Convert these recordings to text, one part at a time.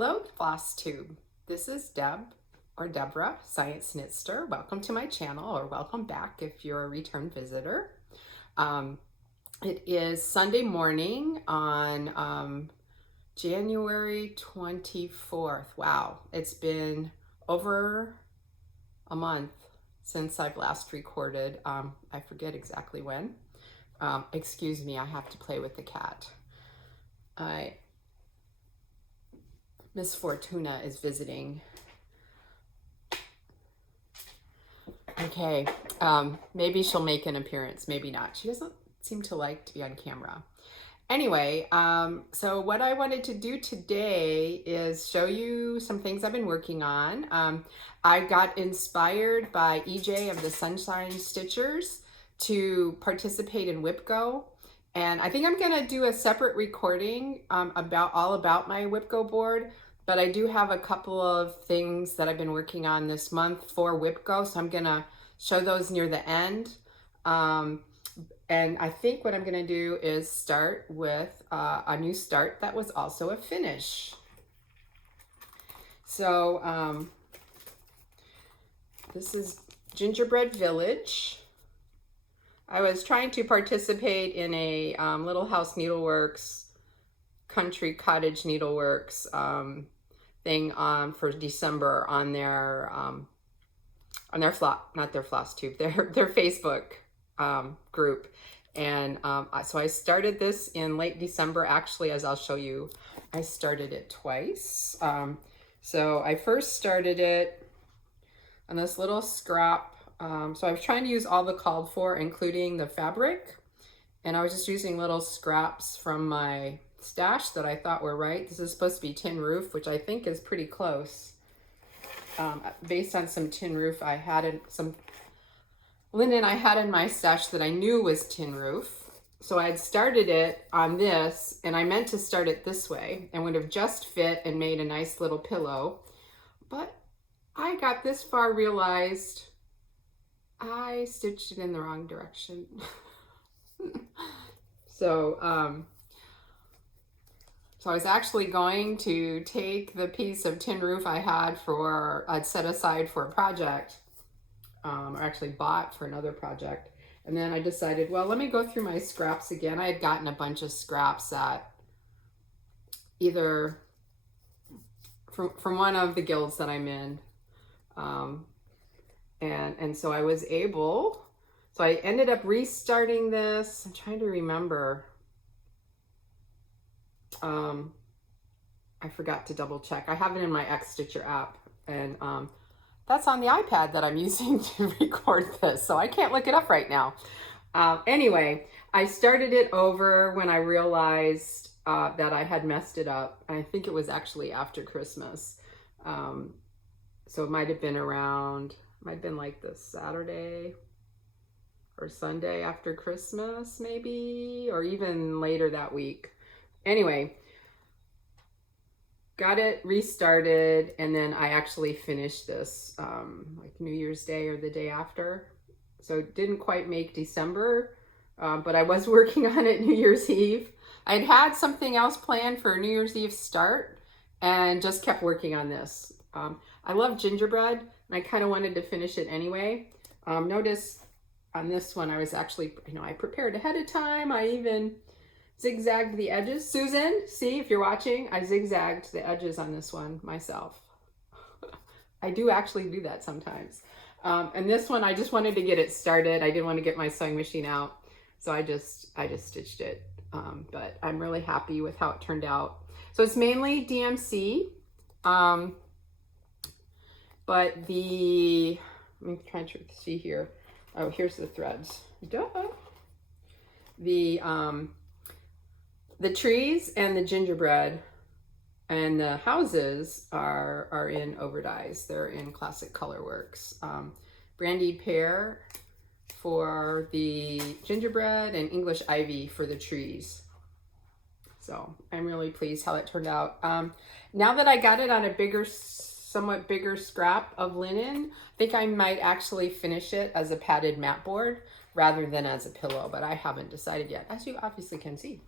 Hello, FlossTube. This is Deb or Deborah, Science Knitster. Welcome to my channel, or welcome back if you're a return visitor. It is Sunday morning on January 24th. Wow, it's been over a month since I've last recorded. I forget exactly when. Excuse me, I have to play with the cat. Miss Fortuna is visiting. Okay, maybe she'll make an appearance, maybe not. She doesn't seem to like to be on camera. Anyway, so what I wanted to do today is show you some things I've been working on. I got inspired by EJ of the Sunshine Stitchers to participate in WhipGo. And I think I'm gonna do a separate recording all about my WhipGo board, but I do have a couple of things that I've been working on this month for WhipGo, so I'm gonna show those near the end. And I think what I'm gonna do is start with a new start that was also a finish. So this is Gingerbread Village. I was trying to participate in a Little House Needleworks, Country Cottage Needleworks thing for December on their FlossTube, their Facebook group. And so I started this in late December. Actually, as I'll show you, I started it twice. So I first started it on this little scrap. So I was trying to use all the called for, including the fabric, and I was just using little scraps from my stash that I thought were right. This is supposed to be tin roof, which I think is pretty close. Based on some tin roof I had some linen I had in my stash that I knew was tin roof. So I had started it on this, and I meant to start it this way and would have just fit and made a nice little pillow. But I got this far, realized I stitched it in the wrong direction. So I was actually going to take the piece of tin roof I'd set aside for a project, or actually bought for another project. And then I decided, well, let me go through my scraps again. I had gotten a bunch of scraps at either from one of the guilds that I'm in. And so I was able, so I ended up restarting this. I'm trying to remember. I forgot to double check. I have it in my Xstitcher app, and that's on the iPad that I'm using to record this, so I can't look it up right now. Anyway, I started it over when I realized that I had messed it up. I think it was actually after Christmas. So it might have been like the Saturday or Sunday after Christmas, maybe, or even later that week. Anyway, got it restarted, and then I actually finished this like New Year's Day or the day after. So it didn't quite make December, but I was working on it New Year's Eve. I'd had something else planned for a New Year's Eve start and just kept working on this. I love gingerbread, and I kind of wanted to finish it anyway. Notice on this one, I was actually, I prepared ahead of time. I even zigzagged the edges. Susan, see if you're watching, I zigzagged the edges on this one myself. I do actually do that sometimes. And this one, I just wanted to get it started. I didn't want to get my sewing machine out, so I just stitched it. But I'm really happy with how it turned out. So it's mainly DMC. But let me try to see here. Oh, here's the threads. Duh. The trees and the gingerbread and the houses are in overdyes. They're in Classic Colorworks. Brandied Pear for the gingerbread and English Ivy for the trees. So I'm really pleased how it turned out. Now that I got it on a somewhat bigger scrap of linen, I think I might actually finish it as a padded mat board rather than as a pillow, but I haven't decided yet, as you obviously can see.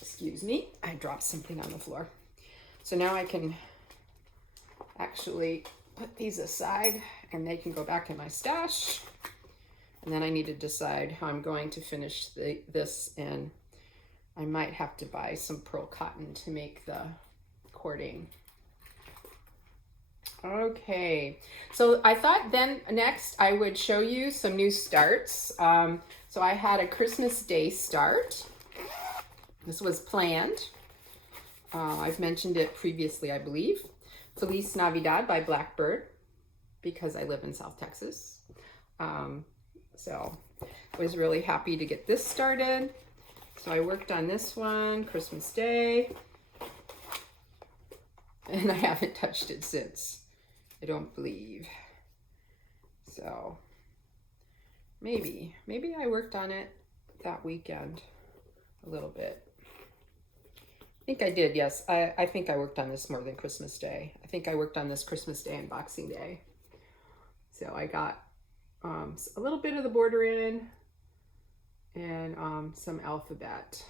Excuse me, I dropped something on the floor. So now I can actually put these aside and they can go back in my stash. And then I need to decide how I'm going to finish this, and I might have to buy some pearl cotton to make the cording. Okay, so I thought then next I would show you some new starts. So I had a Christmas Day start. This was planned. I've mentioned it previously, I believe. Feliz Navidad by Blackbird, because I live in South Texas. So I was really happy to get this started. So I worked on this one, Christmas Day, and I haven't touched it since, I don't believe. So maybe I worked on it that weekend a little bit. I think I did, yes. I think I worked on this more than Christmas Day. I think I worked on this Christmas Day and Boxing Day. So I got a little bit of the border in and some alphabet.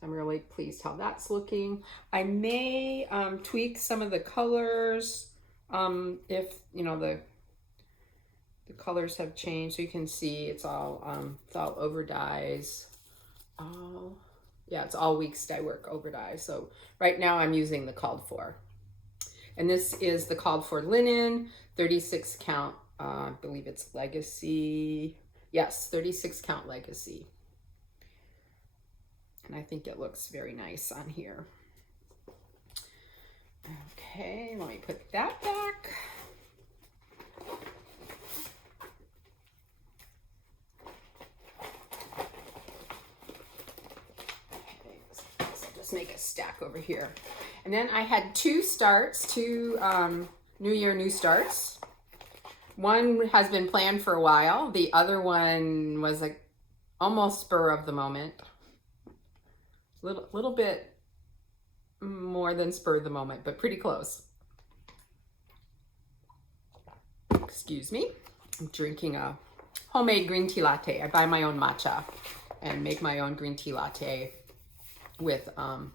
So I'm really pleased how that's looking. I may tweak some of the colors if, you know, the colors have changed. So you can see it's all over dyes. Yeah, it's all weeks dye work over dye. So right now I'm using the called for. And this is the called for linen, 36 count, I believe it's Legacy. Yes, 36 count Legacy. And I think it looks very nice on here. Okay, let me put that back. Make a stack over here. And then I had two New Year new starts. One has been planned for a while. The other one was like almost spur of the moment. Little bit more than spur of the moment, but pretty close. Excuse me. I'm drinking a homemade green tea latte. I buy my own matcha and make my own green tea latte with almond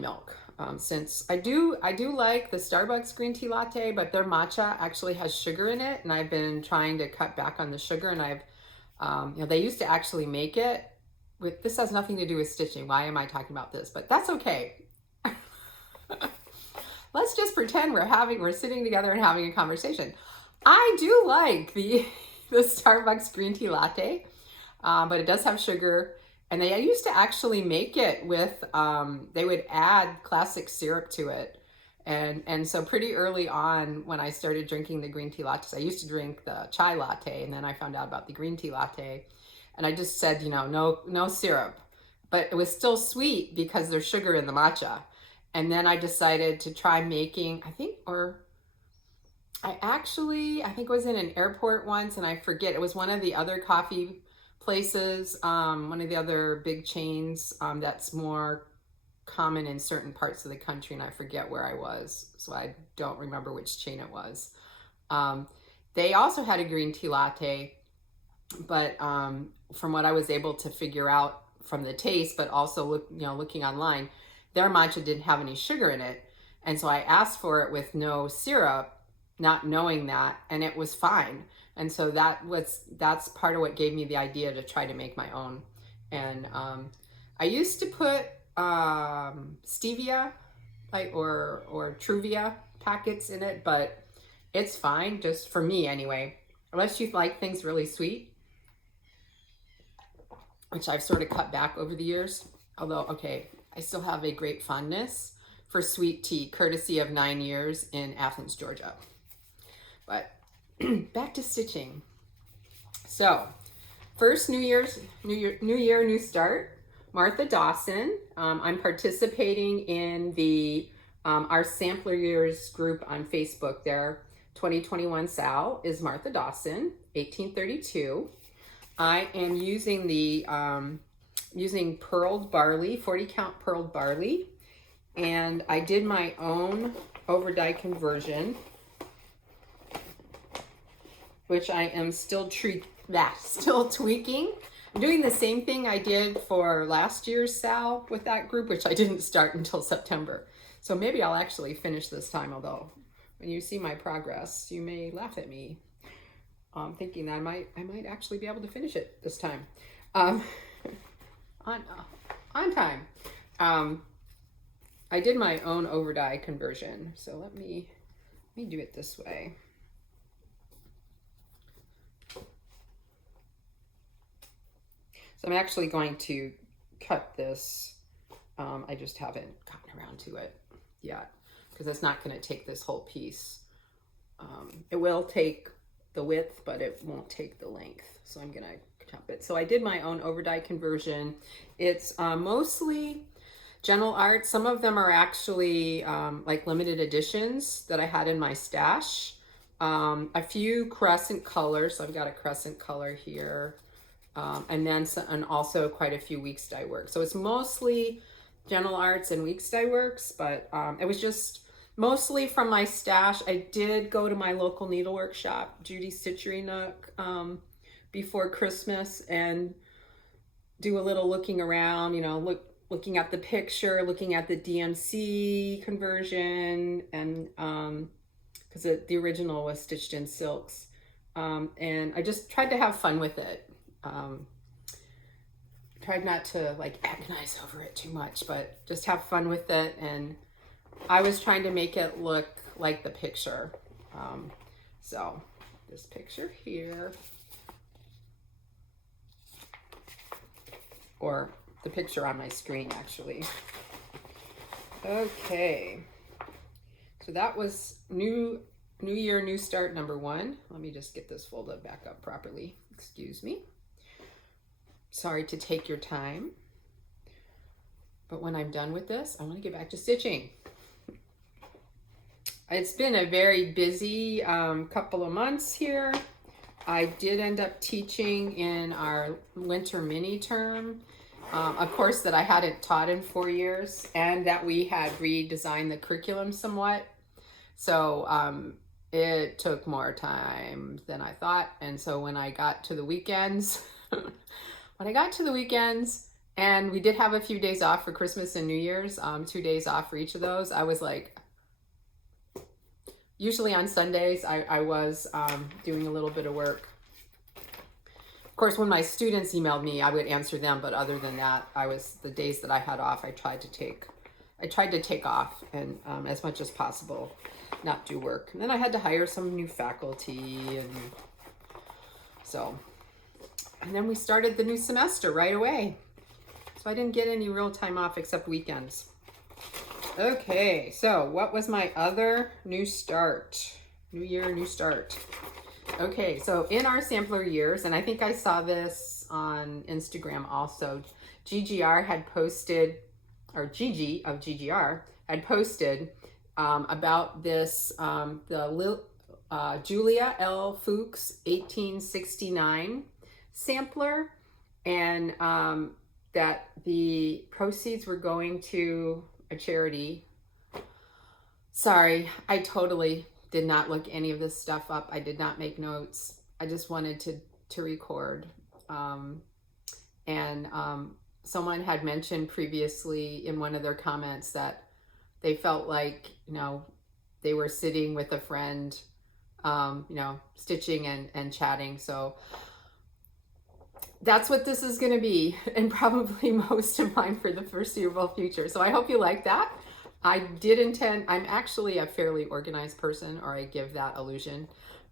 milk. Since I do like the Starbucks green tea latte, but their matcha actually has sugar in it, and I've been trying to cut back on the sugar. And I've, you know, they used to actually make it with. This has nothing to do with stitching. Why am I talking about this? But that's okay. Let's just pretend we're sitting together and having a conversation. I do like the Starbucks green tea latte, but it does have sugar. And they used to actually make it with, they would add classic syrup to it. And so pretty early on when I started drinking the green tea lattes, I used to drink the chai latte, and then I found out about the green tea latte. And I just said, you know, no syrup. But it was still sweet because there's sugar in the matcha. And then I decided to try making, I think it was in an airport once, and I forget, it was one of the other coffee places, one of the other big chains that's more common in certain parts of the country, and I forget where I was, so I don't remember which chain it was. They also had a green tea latte, but from what I was able to figure out from the taste, but also looking online, their matcha didn't have any sugar in it, and so I asked for it with no syrup, not knowing that, and it was fine. And so that's part of what gave me the idea to try to make my own. And I used to put stevia or Truvia packets in it, but it's fine, just for me anyway. Unless you like things really sweet, which I've sort of cut back over the years. Although, okay, I still have a great fondness for sweet tea, courtesy of 9 years in Athens, Georgia. But back to stitching. So first New Year, new start, Martha Dawson. I'm participating in the our Sampler Years group on Facebook. Their 2021 Sal is Martha Dawson, 1832. I am using the using purled barley, 40 count purled barley, and I did my own over dye conversion, which I am still tweaking. I'm I'm doing the same thing I did for last year's Sal with that group, which I didn't start until September. So maybe I'll actually finish this time, although when you see my progress, you may laugh at me, thinking that I might actually be able to finish it this time. On time. I did my own over-dye conversion, so let me do it this way. So I'm actually going to cut this. I just haven't gotten around to it yet because it's not going to take this whole piece. It will take the width, but it won't take the length. So I'm going to chop it. So I did my own over-dye conversion. It's mostly Gentle Art. Some of them are actually like limited editions that I had in my stash. A few crescent colors. So I've got a crescent color here. And also quite a few Weeks Dye Works. So it's mostly Gentle Arts and Weeks Dye Works, but it was just mostly from my stash. I did go to my local needlework shop, Judy's Stitchery Nook, before Christmas and do a little looking around, you know, looking at the picture, looking at the DMC conversion, and because the original was stitched in silks. And I just tried to have fun with it. Tried not to like agonize over it too much, but just have fun with it. And I was trying to make it look like the picture. So this picture here, or the picture on my screen actually. Okay, so that was New Year, New Start #1. Let me just get this folded back up properly. Excuse me. Sorry to take your time, but when I'm done with this, I want to get back to stitching. It's been a very busy couple of months here. I did end up teaching in our winter mini term, a course that I hadn't taught in 4 years, and that we had redesigned the curriculum somewhat. So it took more time than I thought. And so when I got to the weekends, and we did have a few days off for Christmas and New Year's, 2 days off for each of those, I was like, usually on Sundays, I was doing a little bit of work. Of course, when my students emailed me, I would answer them, but other than that, the days that I had off, I tried to take off and as much as possible not do work. And then I had to hire some new faculty, and then we started the new semester right away. So I didn't get any real time off except weekends. Okay, so what was my other new start? New year, new start. Okay, so in our sampler years, and I think I saw this on Instagram also, GGR had posted, or Gigi of GGR had posted about this, Julia L. Fuchs 1869 sampler, and that the proceeds were going to a charity. Sorry, I totally did not look any of this stuff up. I did not make notes. I just wanted to record. Someone had mentioned previously in one of their comments that they felt like, you know, they were sitting with a friend, you know, stitching and chatting. So that's what this is going to be, and probably most of mine for the foreseeable future. So I hope you like that. I'm actually a fairly organized person, or I give that illusion.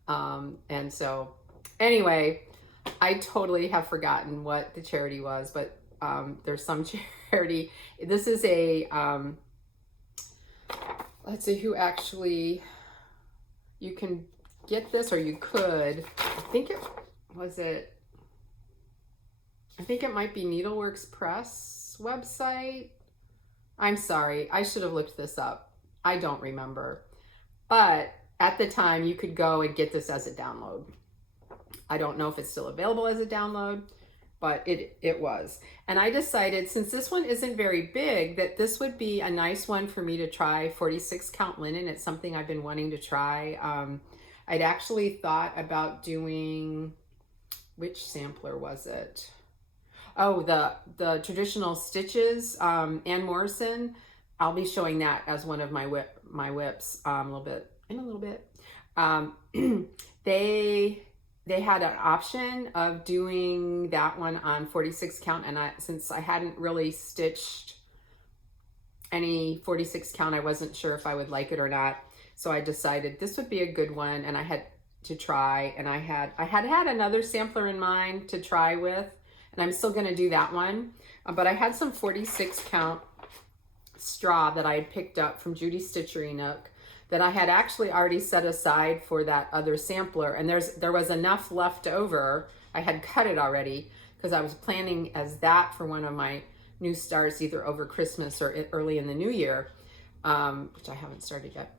And so anyway, I totally have forgotten what the charity was, but there's some charity. This is a, let's see who actually, you can get this, or you could, I think it might be Needleworks Press website. I'm sorry, I should have looked this up. I don't remember. But at the time, you could go and get this as a download. I don't know if it's still available as a download, but it was. And I decided, since this one isn't very big, that this would be a nice one for me to try. 46 count linen. It's something I've been wanting to try. I'd actually thought about doing, which sampler was it? Oh, the traditional stitches, Ann Morrison. I'll be showing that as one of my whips a little bit. Um, they had an option of doing that one on 46 count, and since I hadn't really stitched any 46 count, I wasn't sure if I would like it or not. So I decided this would be a good one, and I had to try, and I had another sampler in mind to try with, and I'm still going to do that one. But I had some 46 count straw that I had picked up from Judy's Stitchery Nook that I had actually already set aside for that other sampler, and there was enough left over. I had cut it already because I was planning as that for one of my new starts either over Christmas or early in the new year, which I haven't started yet.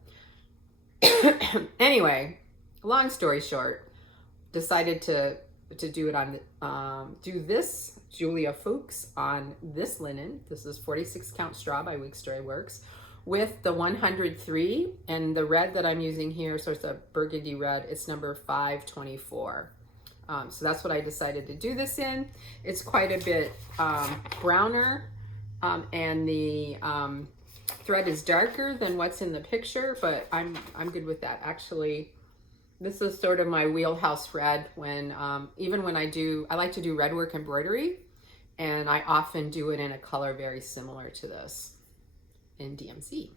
Anyway, long story short, decided to do it on do this Julia Fuchs on this linen. This is 46 count straw by Week Story Works with the 103, and the red that I'm using here, so it's a burgundy red, it's number 524. So that's what I decided to do this in. It's quite a bit browner, and the thread is darker than what's in the picture, but I'm good with that. Actually, this is sort of my wheelhouse red when even when I like to do red work embroidery, and I often do it in a color very similar to this in DMC.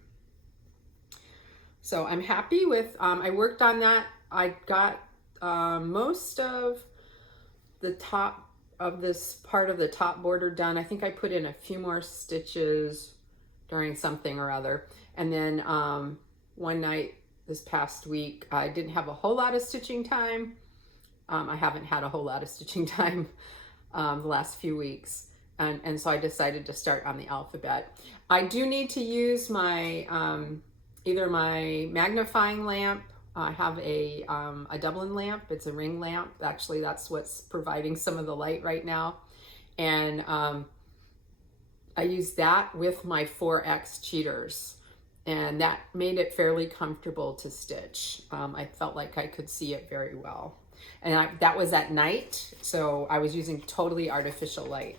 So I'm happy with, I worked on that. I got most of the top of this part of the top border done. I think I put in a few more stitches during something or other. And then one night this past week, I didn't have a whole lot of stitching time. I haven't had a whole lot of stitching time the last few weeks. And so I decided to start on the alphabet. I do need to use my, either my magnifying lamp. I have a Dublin lamp. It's a ring lamp. Actually, that's what's providing some of the light right now. And I used that with my 4X cheaters. And that made it fairly comfortable to stitch. I felt like I could see it very well. And that was at night, so I was using totally artificial light.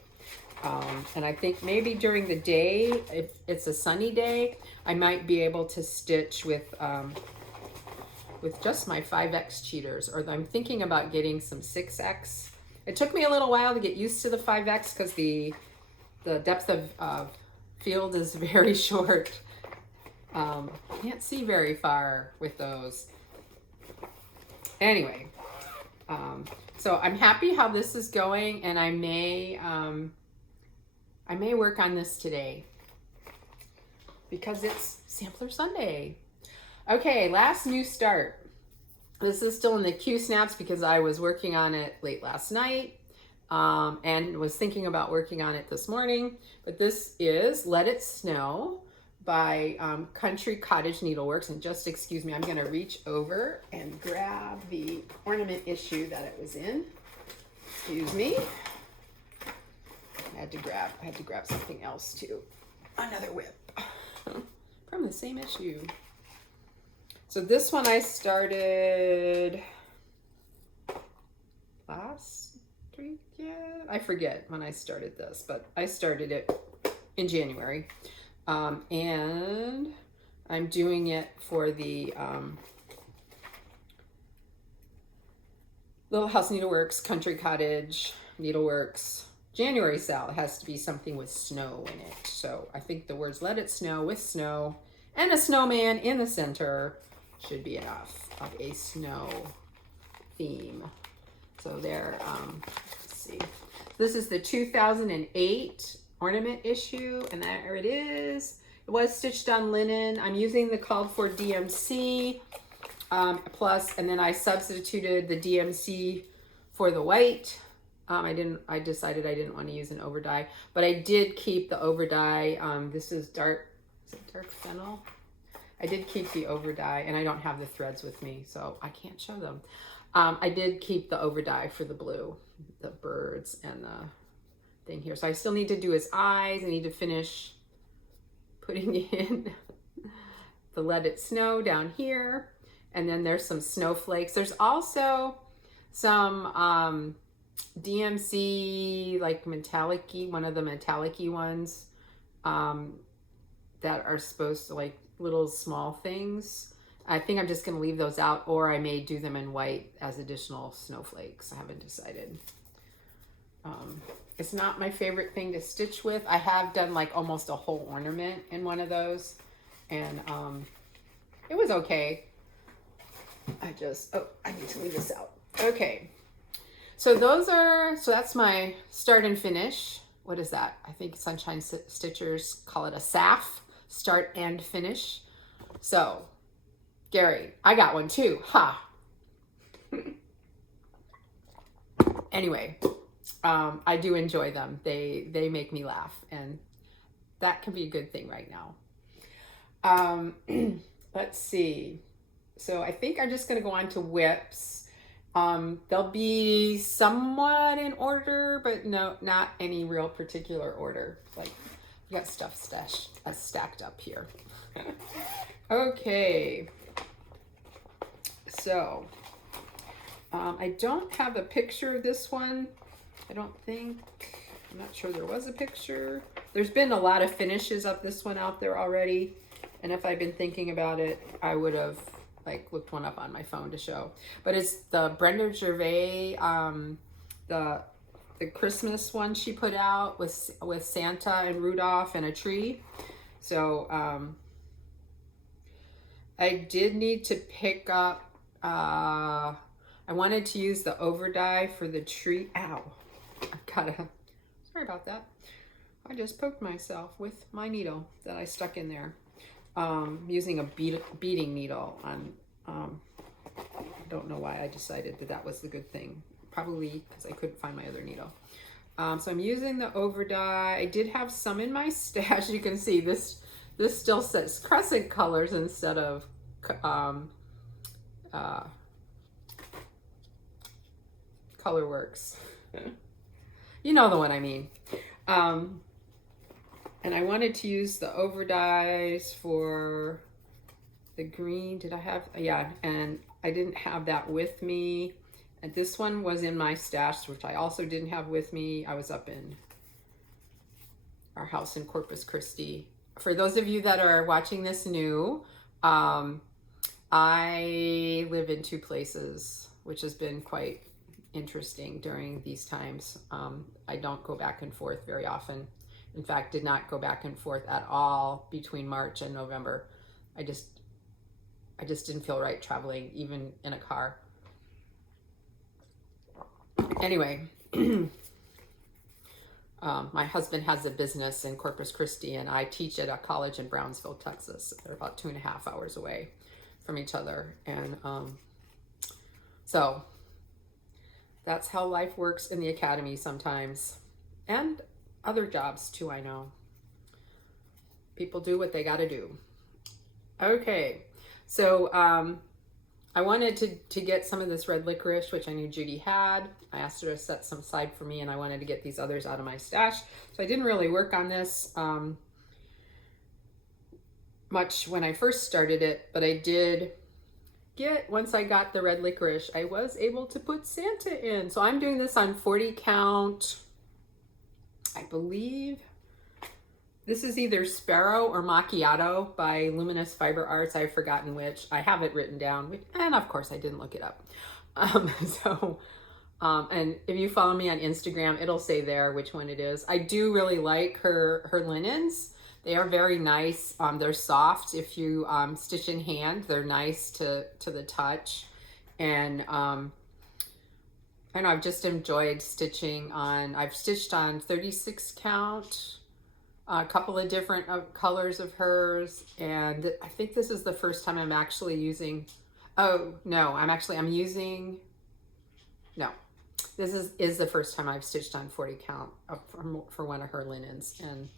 And I think maybe during the day, if it's a sunny day, I might be able to stitch with just my 5X cheaters, or I'm thinking about getting some 6X. It took me a little while to get used to the 5X because the depth of field is very short. Can't see very far with those. Anyway, so I'm happy how this is going, and I may work on this today because it's Sampler Sunday. Okay, last new start. This is still in the Q snaps because I was working on it late last night and was thinking about working on it this morning. But this is Let It Snow by Country Cottage Needleworks. And just excuse me, I'm going to reach over and grab the ornament issue that it was in. Excuse me. I had to grab something else too. Another whip from the same issue. So this one I started last week, I forget when I started this, but I started it in January. And I'm doing it for the Little House Needleworks, Country Cottage Needleworks January sale. It has to be something with snow in it. So I think the words "Let It Snow" with snow and a snowman in the center should be enough of a snow theme. So there, let's see. This is the 2008 ornament issue, and there it is. It was stitched on linen. I'm using the called for DMC plus, and then I substituted the DMC for the white. I decided I didn't want to use an over dye, but I did keep the over dye. This is dark fennel. I did keep the over dye, and I don't have the threads with me, so I can't show them. I did keep the over dye for the blue, the birds and the thing here. So I still need to do his eyes. I need to finish putting in the Let It Snow down here. And then there's some snowflakes. There's also some DMC, like metallic-y, one of the metallic-y ones that are supposed to, like, little small things. I think I'm just going to leave those out, or I may do them in white as additional snowflakes. I haven't decided. It's not my favorite thing to stitch with. I have done like almost a whole ornament in one of those, and it was okay. I need to leave this out. Okay. So that's my start and finish. What is that? I think Sunshine Stitchers call it a SAF, start and finish. So, Gary, I got one too. Ha! Anyway, I do enjoy them. They make me laugh, and that can be a good thing right now. Let's see. So I think I'm just going to go on to whips. They'll be somewhat in order, but no, not any real particular order. Like, we got stuff stacked up here. Okay. So, I don't have a picture of this one. I don't think. I'm not sure there was a picture. There's been a lot of finishes of this one out there already. And if I'd been thinking about it, I would have like looked one up on my phone to show. But it's the Brenda Gervais, the Christmas one she put out with Santa and Rudolph and a tree. So I did need to pick up, I wanted to use the overdye for the tree. Ow, sorry about that. I just poked myself with my needle that I stuck in there. Using a beading needle on, I don't know why I decided that was the good thing. Probably because I couldn't find my other needle. So I'm using the overdye. I did have some in my stash. You can see this still says crescent colors instead of Colorworks. You know the one I mean. And I wanted to use the overdyes for the green. Did I have? Yeah, and I didn't have that with me. And this one was in my stash, which I also didn't have with me. I was up in our house in Corpus Christi. For those of you that are watching this new, I live in two places, which has been quite interesting during these times. I don't go back and forth very often. In fact, did not go back and forth at all between March and November. I just didn't feel right traveling, even in a car. Anyway, my husband has a business in Corpus Christi, and I teach at a college in Brownsville, Texas. They're about 2.5 hours away from each other. And so that's how life works in the academy sometimes. And other jobs too, I know. People do what they got to do. Okay, so I wanted to get some of this red licorice, which I knew Judy had. I asked her to set some aside for me, and I wanted to get these others out of my stash. So I didn't really work on this much when I first started it, but I did once I got the red licorice, I was able to put Santa in. So I'm doing this on 40 count. I believe this is either Sparrow or Macchiato by Luminous Fiber Arts. I've forgotten which. I have it written down, and of course I didn't look it up. And if you follow me on Instagram, it'll say there which one it is. I do really like her linens. They are very nice. They're soft. If you stitch in hand, they're nice to the touch. And I know I've just enjoyed stitching on, I've stitched on 36 count, a couple of different colors of hers. And I think this is the first time I'm actually using, this is the first time I've stitched on 40 count for one of her linens. And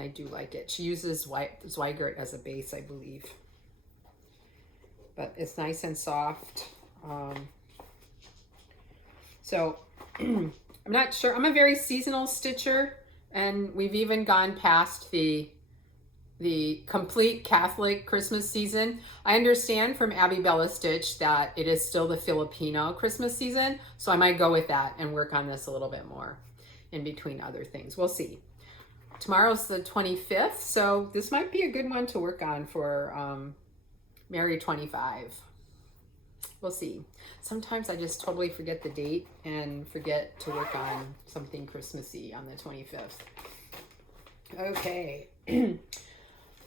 I do like it. She uses Zweigart as a base, I believe. But it's nice and soft. So I'm not sure. I'm a very seasonal stitcher, and we've even gone past the the complete Catholic Christmas season. I understand from Abby Bella Stitch that it is still the Filipino Christmas season, so I might go with that and work on this a little bit more in between other things. We'll see. Tomorrow's the 25th, so this might be a good one to work on for Merry 25. We'll see. Sometimes I just totally forget the date and forget to work on something Christmassy on the 25th. Okay.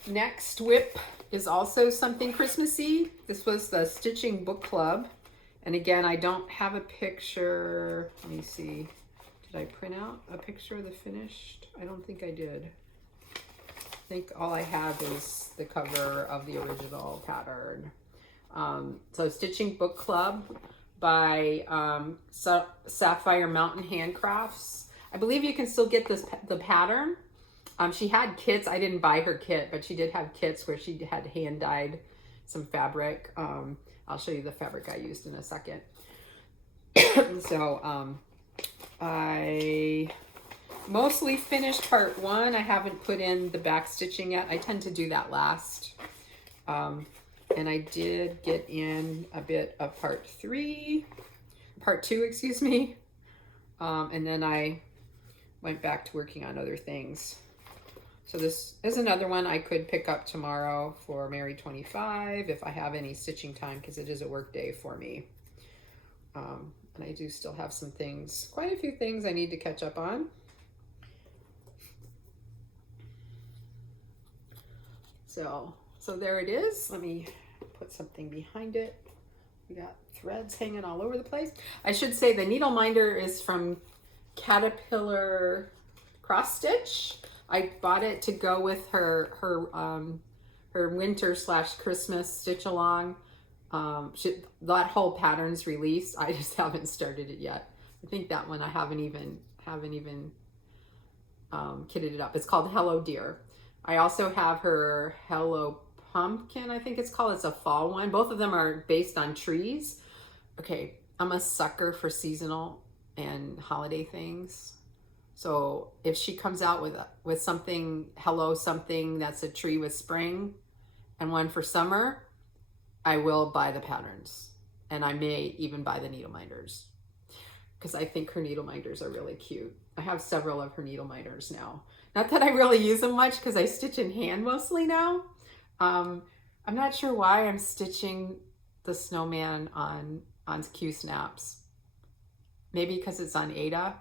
Next whip is also something Christmassy. This was the Stitching Book Club. And again, I don't have a picture. Let me see. Did I print out a picture of the finished? I don't think I did. I think all I have is the cover of the original pattern. So Stitching Book Club by Sapphire Mountain Handcrafts. I believe you can still get the pattern. She had kits. I didn't buy her kit, but she did have kits where she had hand dyed some fabric. I'll show you the fabric I used in a second. So I mostly finished part 1. I haven't put in the back stitching yet. I tend to do that last. And I did get in a bit of part 2, excuse me. And then I went back to working on other things. So this is another one I could pick up tomorrow for Merry 25 if I have any stitching time, because it is a work day for me. And I do still have some things, quite a few things I need to catch up on. So there it is. Let me put something behind it. We got threads hanging all over the place. I should say the needle minder is from Caterpillar Cross Stitch. I bought it to go with her winter/Christmas stitch along. That whole pattern's released. I just haven't started it yet. I think that one I haven't even kitted it up. It's called Hello Dear. I also have her Hello Pumpkin, I think it's called. It's a fall one. Both of them are based on trees. Okay, I'm a sucker for seasonal and holiday things. So if she comes out with something, something that's a tree with spring and one for summer, I will buy the patterns. And I may even buy the needle minders, because I think her needle minders are really cute. I have several of her needle minders now. Not that I really use them much, because I stitch in hand mostly now. I'm not sure why I'm stitching the snowman on Q snaps. Maybe because it's on Ada.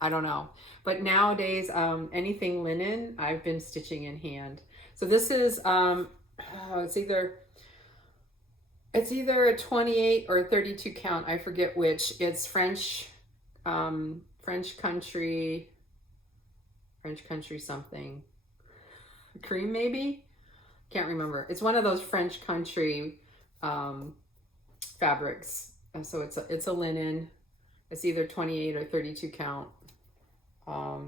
I don't know. But nowadays, anything linen, I've been stitching in hand. So this is, it's either a 28 or a 32 count. I forget which. It's French country something. Cream maybe? Can't remember. It's one of those French country fabrics. So it's a linen. It's either 28 or 32 count. I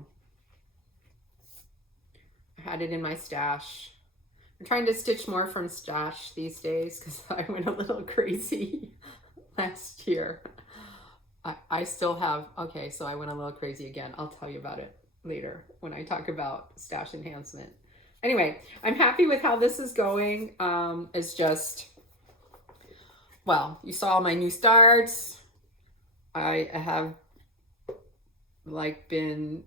had it in my stash. I'm trying to stitch more from stash these days, because I went a little crazy last year. I still have, okay, so I went a little crazy again. I'll tell you about it later when I talk about stash enhancement. Anyway, I'm happy with how this is going. It's just, well, you saw my new starts. I have been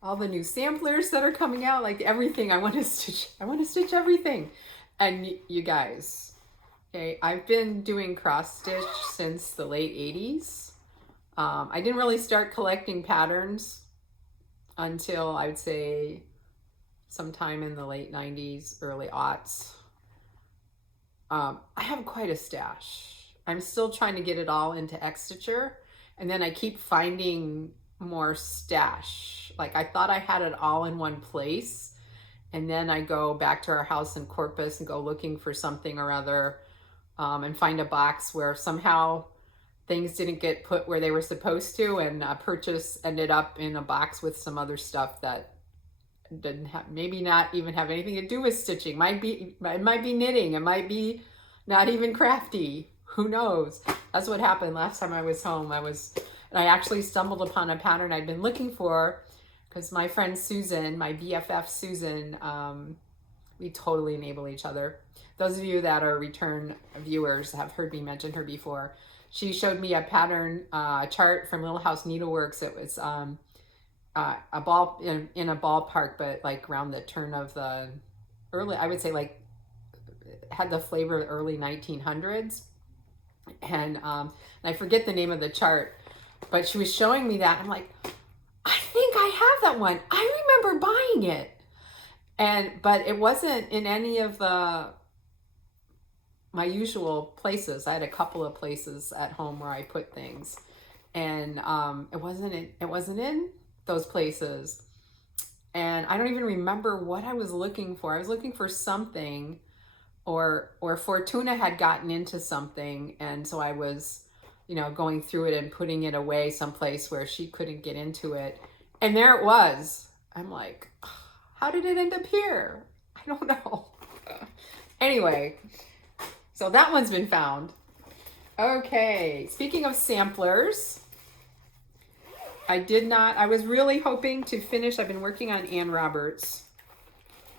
all the new samplers that are coming out, like everything. I want to stitch everything. And you guys, okay, I've been doing cross stitch since the late 80s. I didn't really start collecting patterns until I would say sometime in the late 90s, early aughts. I have quite a stash. I'm still trying to get it all into X-Stitcher, and then I keep finding more stash. Like, I thought I had it all in one place, and then I go back to our house in Corpus and go looking for something or other, and find a box where somehow things didn't get put where they were supposed to, and a purchase ended up in a box with some other stuff that didn't have, maybe not even have anything to do with stitching. It might be knitting. It might be not even crafty. Who knows? That's what happened last time I was home. I actually stumbled upon a pattern I'd been looking for because my friend Susan, my BFF Susan, we totally enable each other. Those of you that are return viewers have heard me mention her before. She showed me a pattern chart from Little House Needleworks. It was a ball in a ballpark, but like around the turn of the early, I would say like had the flavor of early 1900s. And I forget the name of the chart, but she was showing me that. I'm like, I think I have that one. I remember buying it. But it wasn't in any of my usual places. I had a couple of places at home where I put things, and it wasn't in those places. And I don't even remember what I was looking for. I was looking for something, or Fortuna had gotten into something, and so I was, going through it and putting it away someplace where she couldn't get into it. And there it was. I'm like, how did it end up here? I don't know. Anyway, so that one's been found. Okay, speaking of samplers, I was really hoping to finish. I've been working on Ann Roberts.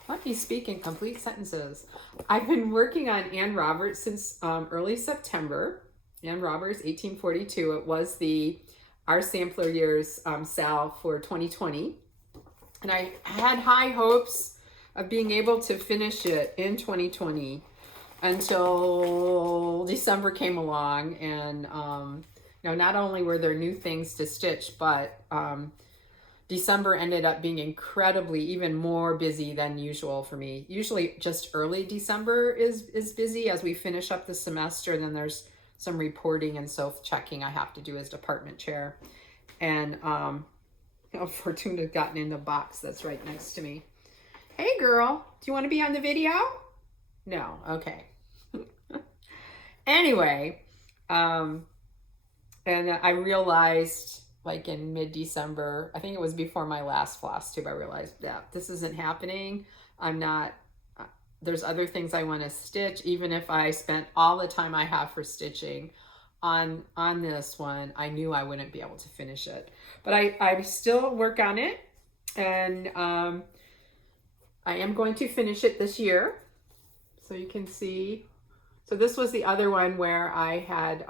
Let me speak in complete sentences. I've been working on Ann Roberts since early September. Ann Roberts, 1842. It was our sampler year's sal for 2020. And I had high hopes of being able to finish it in 2020 until December came along. And, not only were there new things to stitch, but December ended up being incredibly even more busy than usual for me. Usually just early December is busy as we finish up the semester, and then there's some reporting and self-checking I have to do as department chair. And Fortuna's gotten in the box that's right next to me. Hey girl, do you want to be on the video? No, okay. Anyway, and I realized like in mid-December, I think it was before my last FlossTube, I realized, yeah, this isn't happening. There's other things I want to stitch. Even if I spent all the time I have for stitching on this one, I knew I wouldn't be able to finish it. But I still work on it, and I am going to finish it this year. So you can see. So this was the other one where I had,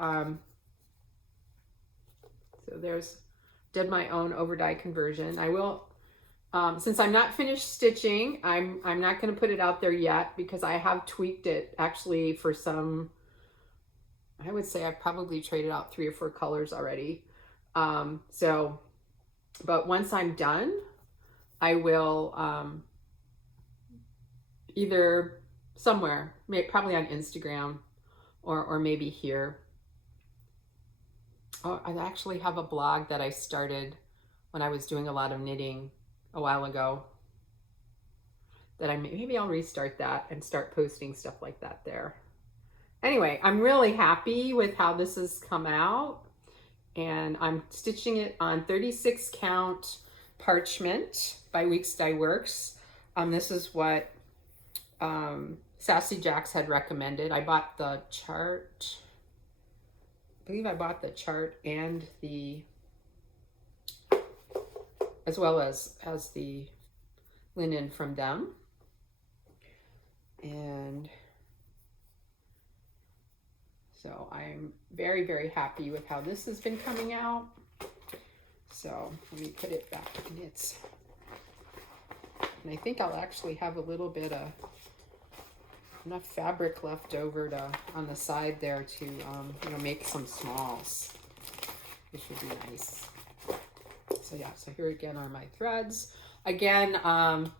did my own over-dye conversion. I will, since I'm not finished stitching, I'm not going to put it out there yet because I have tweaked it actually for some, I would say I've probably traded out 3 or 4 colors already. But once I'm done, I will either somewhere, probably on Instagram or maybe here. Oh, I actually have a blog that I started when I was doing a lot of knitting a while ago. Maybe I'll restart that and start posting stuff like that there. Anyway, I'm really happy with how this has come out, and I'm stitching it on 36 count parchment by Weeks Dye Works. This is what Sassy Jacks had recommended. I bought the chart. I believe I bought the chart and as well as the linen from them. And so I'm very, very happy with how this has been coming out. So let me put it back in its, and I think I'll actually have a little bit of enough fabric left over on the side there to make some smalls, which would be nice. So yeah, so here again are my threads. Again, a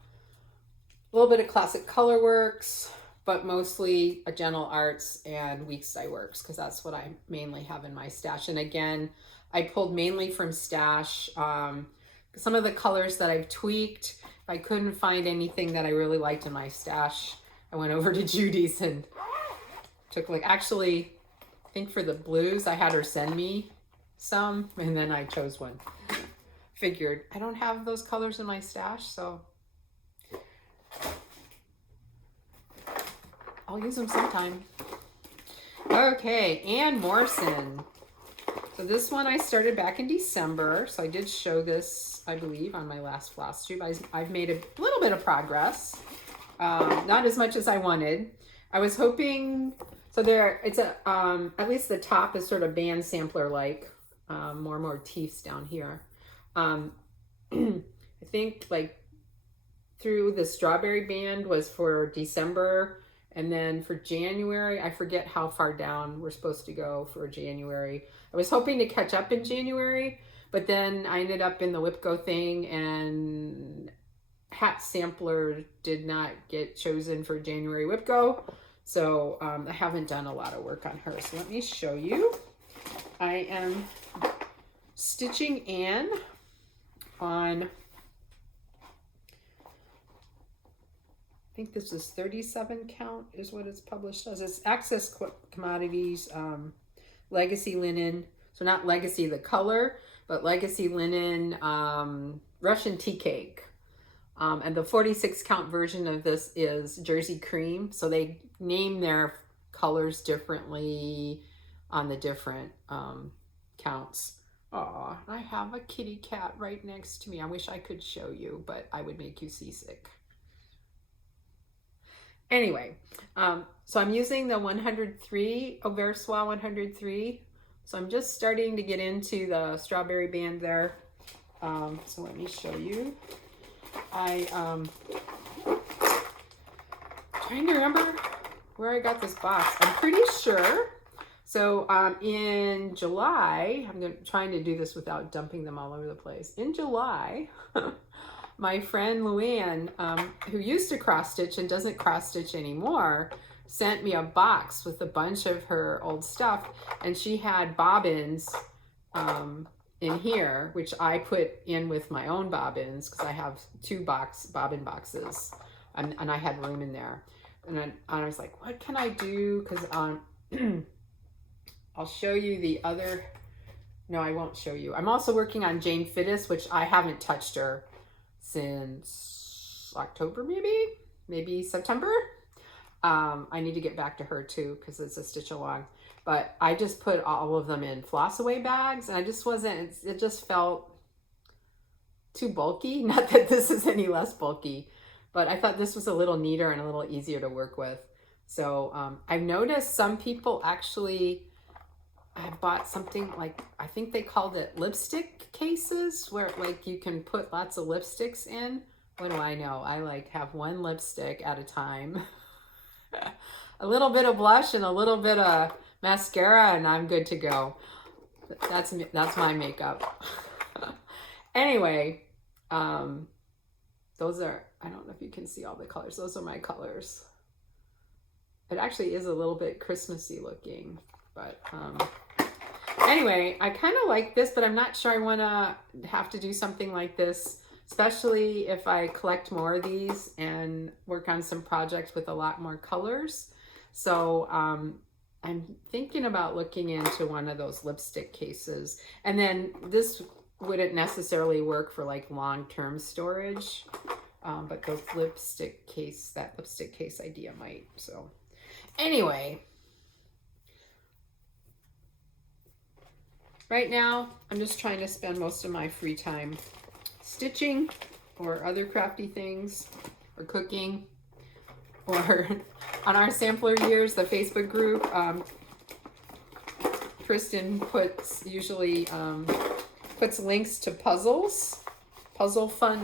little bit of Classic Colorworks, but mostly a Gentle Arts and Weeks Dye Works, because that's what I mainly have in my stash. And again, I pulled mainly from stash. Some of the colors that I've tweaked, if I couldn't find anything that I really liked in my stash, I went over to Judy's and took actually, I think for the blues, I had her send me some, and then I chose one. Figured I don't have those colors in my stash, so I'll use them sometime. Okay, Ann Morrison. So this one I started back in December. So I did show this, I believe, on my last FlossTube. I've made a little bit of progress. Not as much as I wanted. I was hoping, so there, it's a, at least the top is sort of band sampler-like. More and more teeths down here. I think like through the strawberry band was for December, and then for January, I forget how far down we're supposed to go for January. I was hoping to catch up in January, but then I ended up in the WIPGO thing, and hat sampler did not get chosen for January WIPGO, so I haven't done a lot of work on her. So let me show you. I am stitching Anne on, I think this is 37 count is what it's published as. It's Access Commodities Legacy Linen. So not Legacy the color, but Legacy Linen Russian Tea Cake. And the 46 count version of this is Jersey Cream. So they name their colors differently on the different counts. Aw, I have a kitty cat right next to me. I wish I could show you, but I would make you seasick. Anyway, so I'm using the 103, Aubert Soie 103. So I'm just starting to get into the strawberry band there. So let me show you. Trying to remember where I got this box. I'm pretty sure. So in July, trying to do this without dumping them all over the place. In July, my friend Luann, who used to cross stitch and doesn't cross stitch anymore, sent me a box with a bunch of her old stuff, and she had bobbins in here, which I put in with my own bobbins because I have 2 bobbin boxes, and I had room in there. And then I was like, what can I do? Because I'll show you the other. No, I won't show you. I'm also working on Jane Fittis, which I haven't touched her since October, maybe September. I need to get back to her too because it's a stitch along. But I just put all of them in floss away bags, and I just wasn't, it just felt too bulky. Not that this is any less bulky, but I thought this was a little neater and a little easier to work with. So I've noticed some people actually, I bought something like, I think they called it lipstick cases, where like you can put lots of lipsticks in. What do I know? I like have one lipstick at a time. A little bit of blush and a little bit of mascara, and I'm good to go. That's my makeup. Anyway, those are, I don't know if you can see all the colors. Those are my colors. It actually is a little bit Christmassy looking, but anyway, I kind of like this, but I'm not sure I want to have to do something like this, especially if I collect more of these and work on some projects with a lot more colors. So I'm thinking about looking into one of those lipstick cases. And then this wouldn't necessarily work for like long-term storage, but the lipstick case, that lipstick case idea might. So anyway, right now I'm just trying to spend most of my free time stitching or other crafty things or cooking, or on our sampler years, the Facebook group, Kristen usually puts links to fun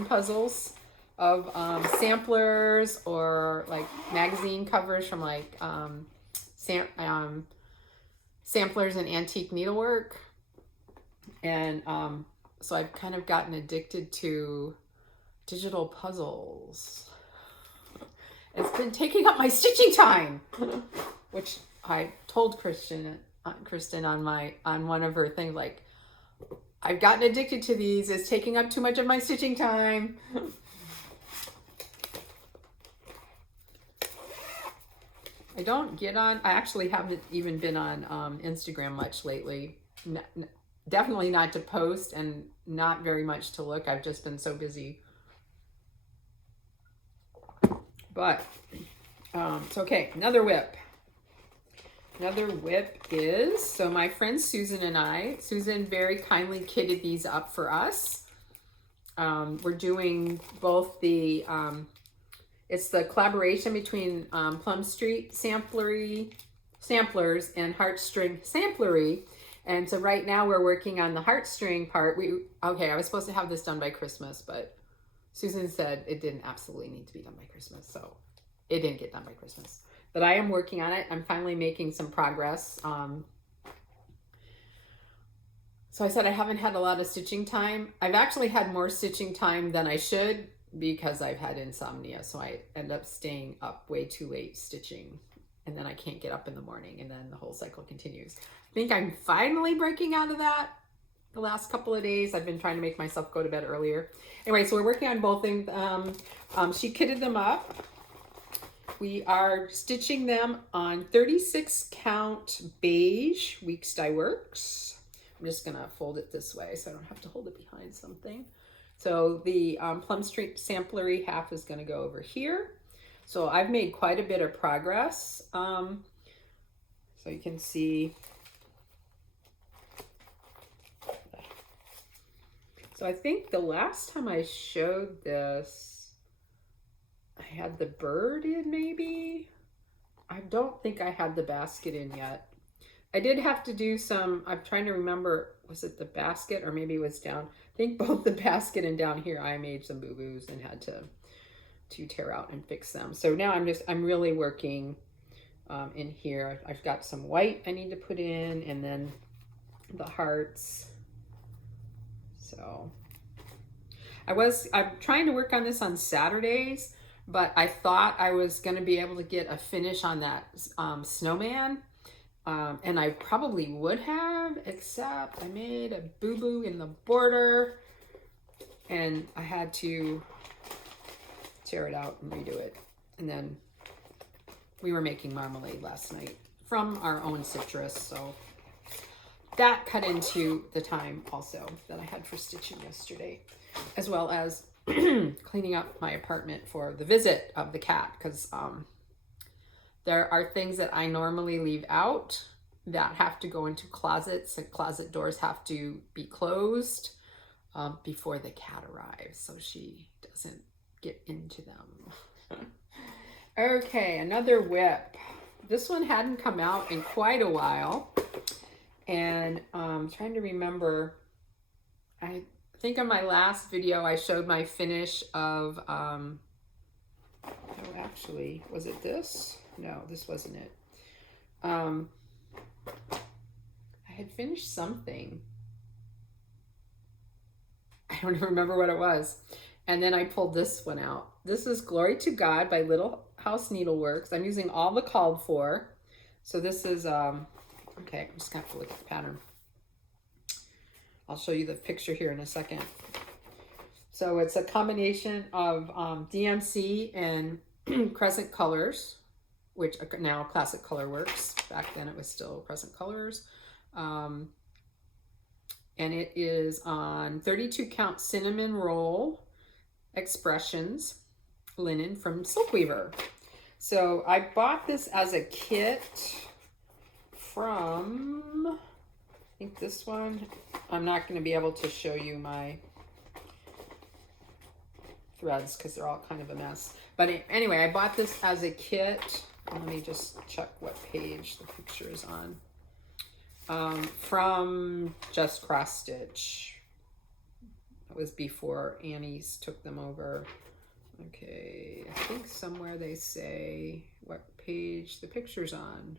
puzzles of samplers, or like magazine covers from like samplers and antique needlework. And so I've kind of gotten addicted to digital puzzles. It's been taking up my stitching time, which I told Kristen on one of her things, like, I've gotten addicted to these. It's taking up too much of my stitching time. I actually haven't even been on Instagram much lately. Definitely not to post, and not very much to look. I've just been so busy. But it's okay. Another whip. Another whip is, so my friend Susan and I, Susan very kindly kitted these up for us. We're doing both the, it's the collaboration between Plum Street Samplers and Heartstring Samplery. And so right now we're working on the heartstring part. Okay, I was supposed to have this done by Christmas, but Susan said it didn't absolutely need to be done by Christmas. So it didn't get done by Christmas. But I am working on it. I'm finally making some progress. So I said I haven't had a lot of stitching time. I've actually had more stitching time than I should because I've had insomnia. So I end up staying up way too late stitching. And then I can't get up in the morning, and then the whole cycle continues. I think I'm finally breaking out of that the last couple of days. I've been trying to make myself go to bed earlier. Anyway, so we're working on both things. She kitted them up. We are stitching them on 36 count beige Weeks Dye Works. I'm just gonna fold it this way so I don't have to hold it behind something. So the Plum Street Samplery half is gonna go over here. So I've made quite a bit of progress. So you can see. So I think the last time I showed this, I had the bird in maybe. I don't think I had the basket in yet. I did have to do some, I'm trying to remember, was it the basket or maybe it was down? I think both the basket and down here I made some boo-boos and had to tear out and fix them. So now I'm really working in here. I've got some white I need to put in, and then the hearts. So I'm trying to work on this on Saturdays, but I thought I was going to be able to get a finish on that snowman. And I probably would have, except I made a boo-boo in the border and I had to tear it out and redo it. And then we were making marmalade last night from our own citrus, so that cut into the time also that I had for stitching yesterday, as well as cleaning up my apartment for the visit of the cat, because there are things that I normally leave out that have to go into closets, and closet doors have to be closed before the cat arrives so she doesn't get into them. Okay, another whip. This one hadn't come out in quite a while, and I'm trying to remember. I think in my last video I showed my finish of oh, actually, was it this? No, this wasn't it. I had finished something. I don't even remember what it was. And then I pulled this one out. This is Glory to God by Little House Needleworks. I'm using all the called for. So this is, okay, I'm just gonna have to look at the pattern. I'll show you the picture here in a second. So it's a combination of DMC and Crescent Colors, which are now Classic Color Works. Back then it was still Crescent Colors. And it is on 32 count cinnamon roll expressions linen from Silkweaver. So I bought this as a kit from, I think this one. I'm not going to be able to show you my threads because they're all kind of a mess. But anyway, I bought this as a kit. Let me just check what page the picture is on. From Just Cross Stitch. That was before Annie's took them over. Okay, I think somewhere they say what page the picture's on.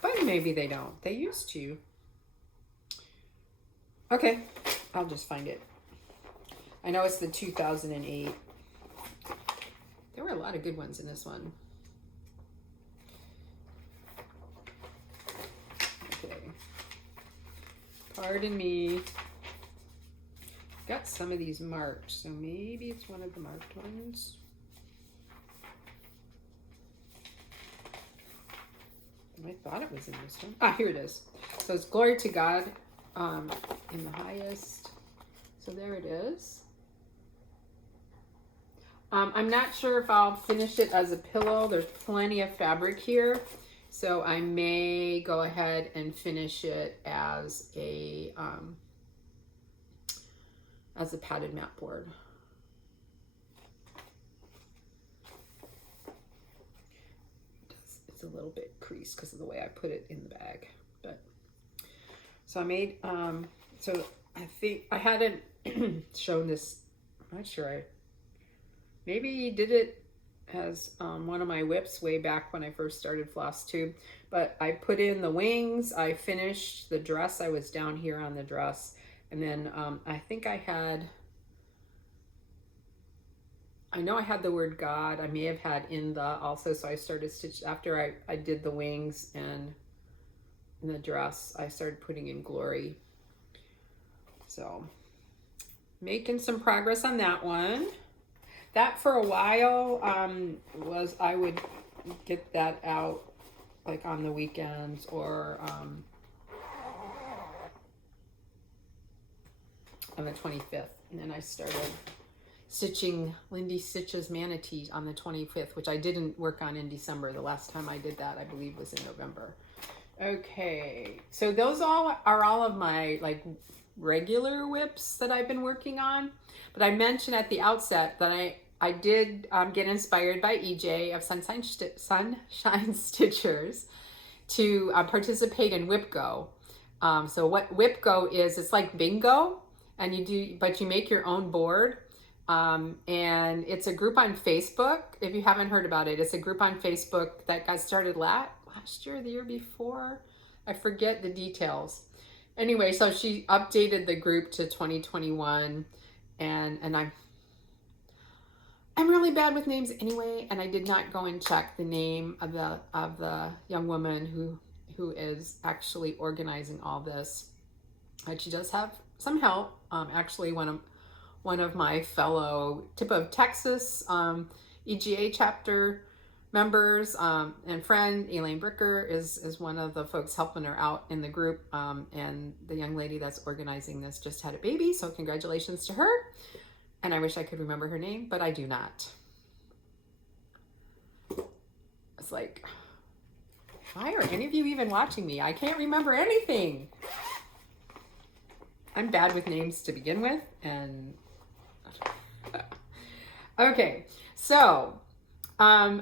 But maybe they don't. They used to. Okay, I'll just find it. I know it's the 2008. There were a lot of good ones in this one. Okay. Pardon me. Got some of these marked, so maybe it's one of the marked ones. I thought it was in this one. Ah, here it is. So it's Glory to God in the highest. So there it is. I'm not sure if I'll finish it as a pillow. There's plenty of fabric here. So I may go ahead and finish it as a padded mat board. It's a little bit creased because of the way I put it in the bag. But so I made so I think I hadn't shown this. I'm not sure. I maybe did it as one of my whips way back when I first started FlossTube. But I put in the wings. I finished the dress. I was down here on the dress, and then I think I know I had the word God. I may have had in the also. So I started stitch after I did the wings and in the dress. I started putting in glory. So making some progress on that one. That for a while was I would get that out like on the weekends or on the 25th. And then I started stitching Lindy Stitches Manatee on the 25th, which I didn't work on in December. The last time I did that, I believe, was in November. Okay, so those are all of my like regular whips that I've been working on. But I mentioned at the outset that I did get inspired by EJ of Sunshine Stitchers to participate in Whip Go. So what Whip Go is, it's like bingo, and you make your own board. And it's a group on Facebook. If you haven't heard about it, it's a group on Facebook that got started last year, the year before. I forget the details. Anyway, so she updated the group to 2021, and I'm really bad with names anyway, and I did not go and check the name of the young woman who is actually organizing all this. But she does have some help. Actually, one of my fellow Tip of Texas EGA chapter members and friend, Elaine Bricker, is one of the folks helping her out in the group. And the young lady that's organizing this just had a baby, so congratulations to her. And I wish I could remember her name, but I do not. It's like, why are any of you even watching me? I can't remember anything. I'm bad with names to begin with, and okay, so I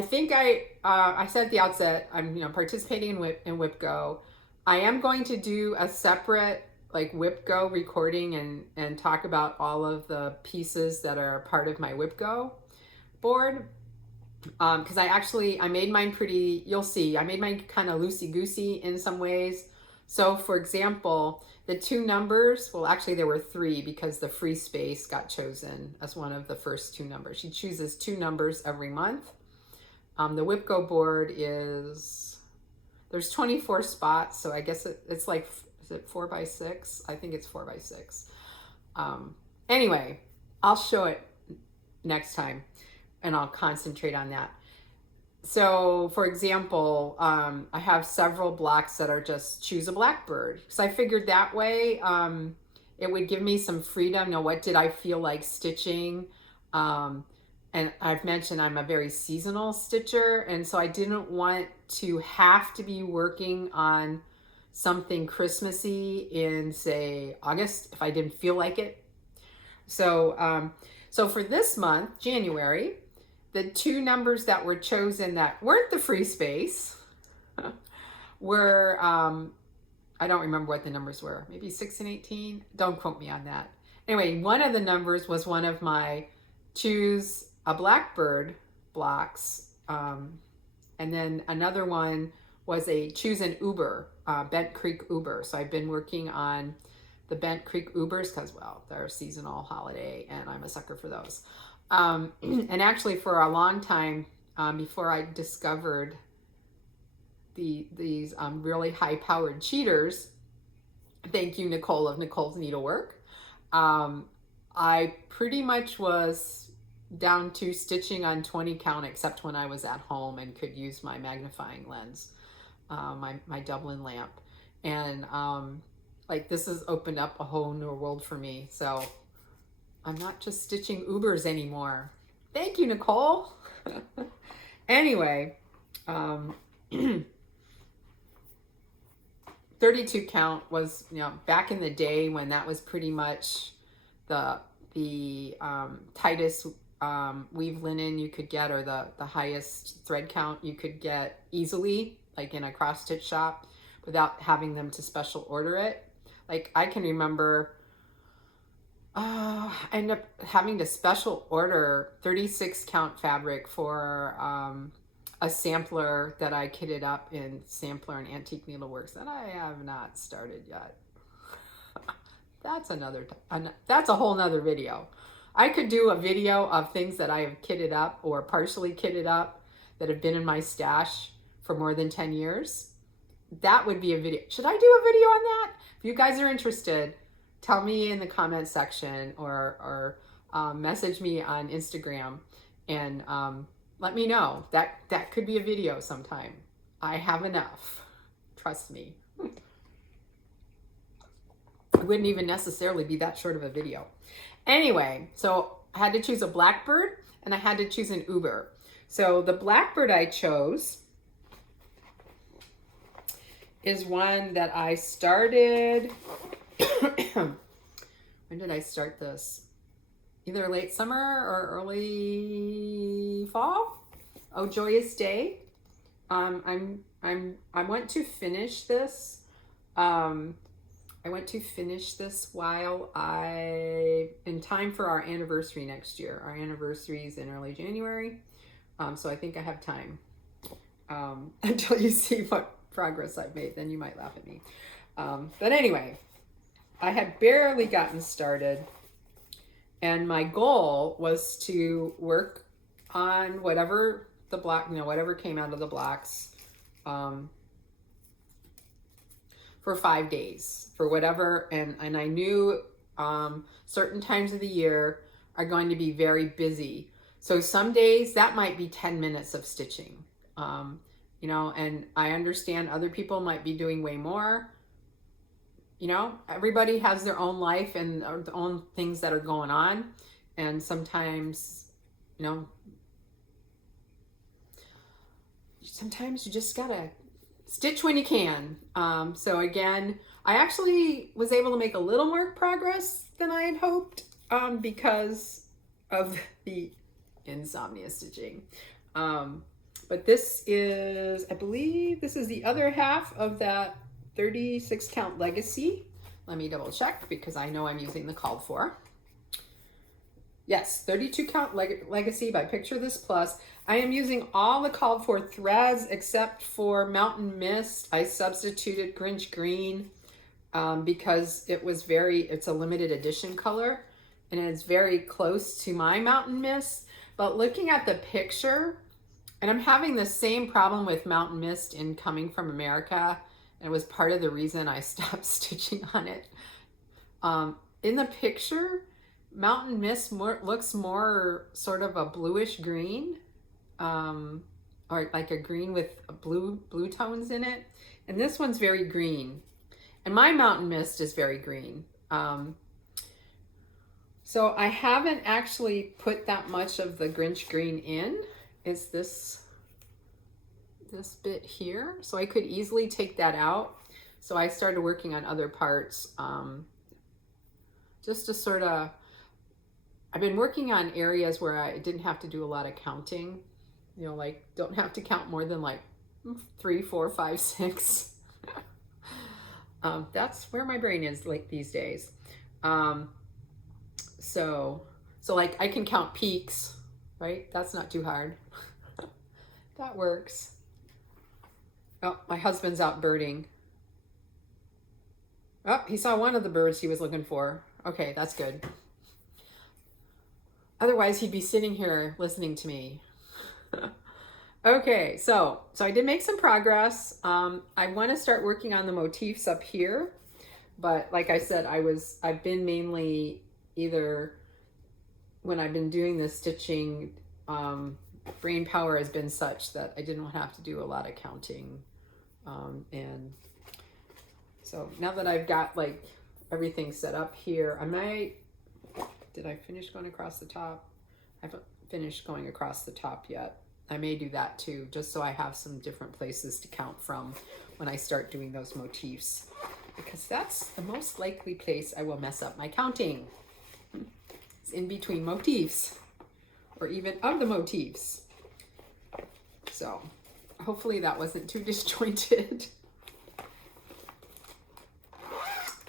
think I said at the outset I'm participating in Whip Go. I am going to do a separate like Whip Go recording and talk about all of the pieces that are part of my Whip Go board. Because I made mine pretty, you'll see, I made mine kind of loosey-goosey in some ways. So for example, the two numbers, well actually there were three because the free space got chosen as one of the first two numbers. She chooses two numbers every month. The Whip Go board there's 24 spots, so I guess it's like, is it 4x6? I think it's 4x6. Anyway, I'll show it next time and I'll concentrate on that. So for example, I have several blocks that are just choose a blackbird. So I figured that way it would give me some freedom. What did I feel like stitching? And I've mentioned I'm a very seasonal stitcher, and so I didn't want to have to be working on something Christmassy in, say, August if I didn't feel like it. So, so for this month, January, the two numbers that were chosen that weren't the free space were, I don't remember what the numbers were, maybe 6 and 18. Don't quote me on that. Anyway, one of the numbers was one of my choose a blackbird blocks. And then another one was a choose an Uber, Bent Creek Uber. So I've been working on the Bent Creek Ubers because, well, they're a seasonal holiday and I'm a sucker for those. And actually for a long time, before I discovered these really high-powered cheaters, thank you, Nicole of Nicole's Needlework, I pretty much was down to stitching on 20 count, except when I was at home and could use my magnifying lens, my Dublin lamp. And like this has opened up a whole new world for me. So I'm not just stitching Ubers anymore. Thank you, Nicole. Anyway, 32 count was, back in the day when that was pretty much the tightest weave linen you could get, or the highest thread count you could get easily, like in a cross stitch shop, without having them to special order it. Like I can remember I ended up having to special order 36 count fabric for a sampler that I kitted up in Sampler and Antique Needleworks that I have not started yet. That's a whole nother video. I could do a video of things that I have kitted up or partially kitted up that have been in my stash for more than 10 years. That would be a video. Should I do a video on that? If you guys are interested, tell me in the comment section, or message me on Instagram and let me know. That could be a video sometime. I have enough. Trust me. It wouldn't even necessarily be that short of a video. Anyway, so I had to choose a Blackbird and I had to choose an Uber. So the Blackbird I chose is one that I started. When did I start this? Either late summer or early fall. Oh, joyous day. I want to finish this. I want to finish this while in time for our anniversary next year. Our anniversary is in early January. So I think I have time until you see what progress I've made. Then you might laugh at me. But anyway, I had barely gotten started, and my goal was to work on whatever the block, whatever came out of the blocks, for 5 days, for whatever, and I knew certain times of the year are going to be very busy. So some days that might be 10 minutes of stitching, and I understand other people might be doing way more. Everybody has their own life and their own things that are going on. And sometimes, sometimes you just gotta stitch when you can. So again, I actually was able to make a little more progress than I had hoped because of the insomnia stitching. But this is, I believe this is the other half of that 36 count legacy. Let me double check because I know I'm using the called for. Yes, 32 count legacy by Picture This Plus. I am using all the called for threads except for Mountain Mist. I substituted Grinch Green because it's a limited edition color and it's very close to my Mountain Mist. But looking at the picture, and I'm having the same problem with Mountain Mist in Coming from America. It was part of the reason I stopped stitching on it. In the picture, Mountain Mist looks more sort of a bluish green, or like a green with blue tones in it. And this one's very green. And my Mountain Mist is very green. So I haven't actually put that much of the Grinch Green in. It's this bit here, so I could easily take that out. So I started working on other parts, just to sort of, I've been working on areas where I didn't have to do a lot of counting, like don't have to count more than like 3, 4, 5, 6. That's where my brain is like these days. So like I can count peaks, right? That's not too hard. That works. Oh, my husband's out birding. Oh, he saw one of the birds he was looking for. Okay, that's good. Otherwise, he'd be sitting here listening to me. Okay, so I did make some progress. I want to start working on the motifs up here, but like I said, I've been mainly either when I've been doing this stitching, brain power has been such that I didn't have to do a lot of counting. And so now that I've got like everything set up here, did I finish going across the top? I haven't finished going across the top yet. I may do that too, just so I have some different places to count from when I start doing those motifs, because that's the most likely place I will mess up my counting. It's in between motifs, or even of the motifs. So hopefully that wasn't too disjointed.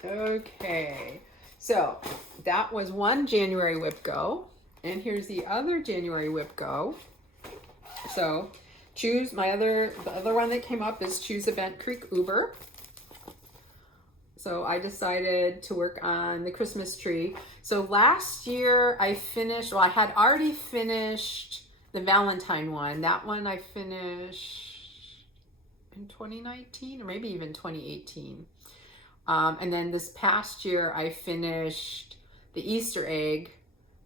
Okay, so that was one January whip go, and here's the other January whip go. So choose the other one that came up is choose a Bent Creek Uber. So I decided to work on the Christmas tree. So last year I finished, well, I had already finished the Valentine one. That one I finished in 2019 or maybe even 2018. And then this past year I finished the Easter egg,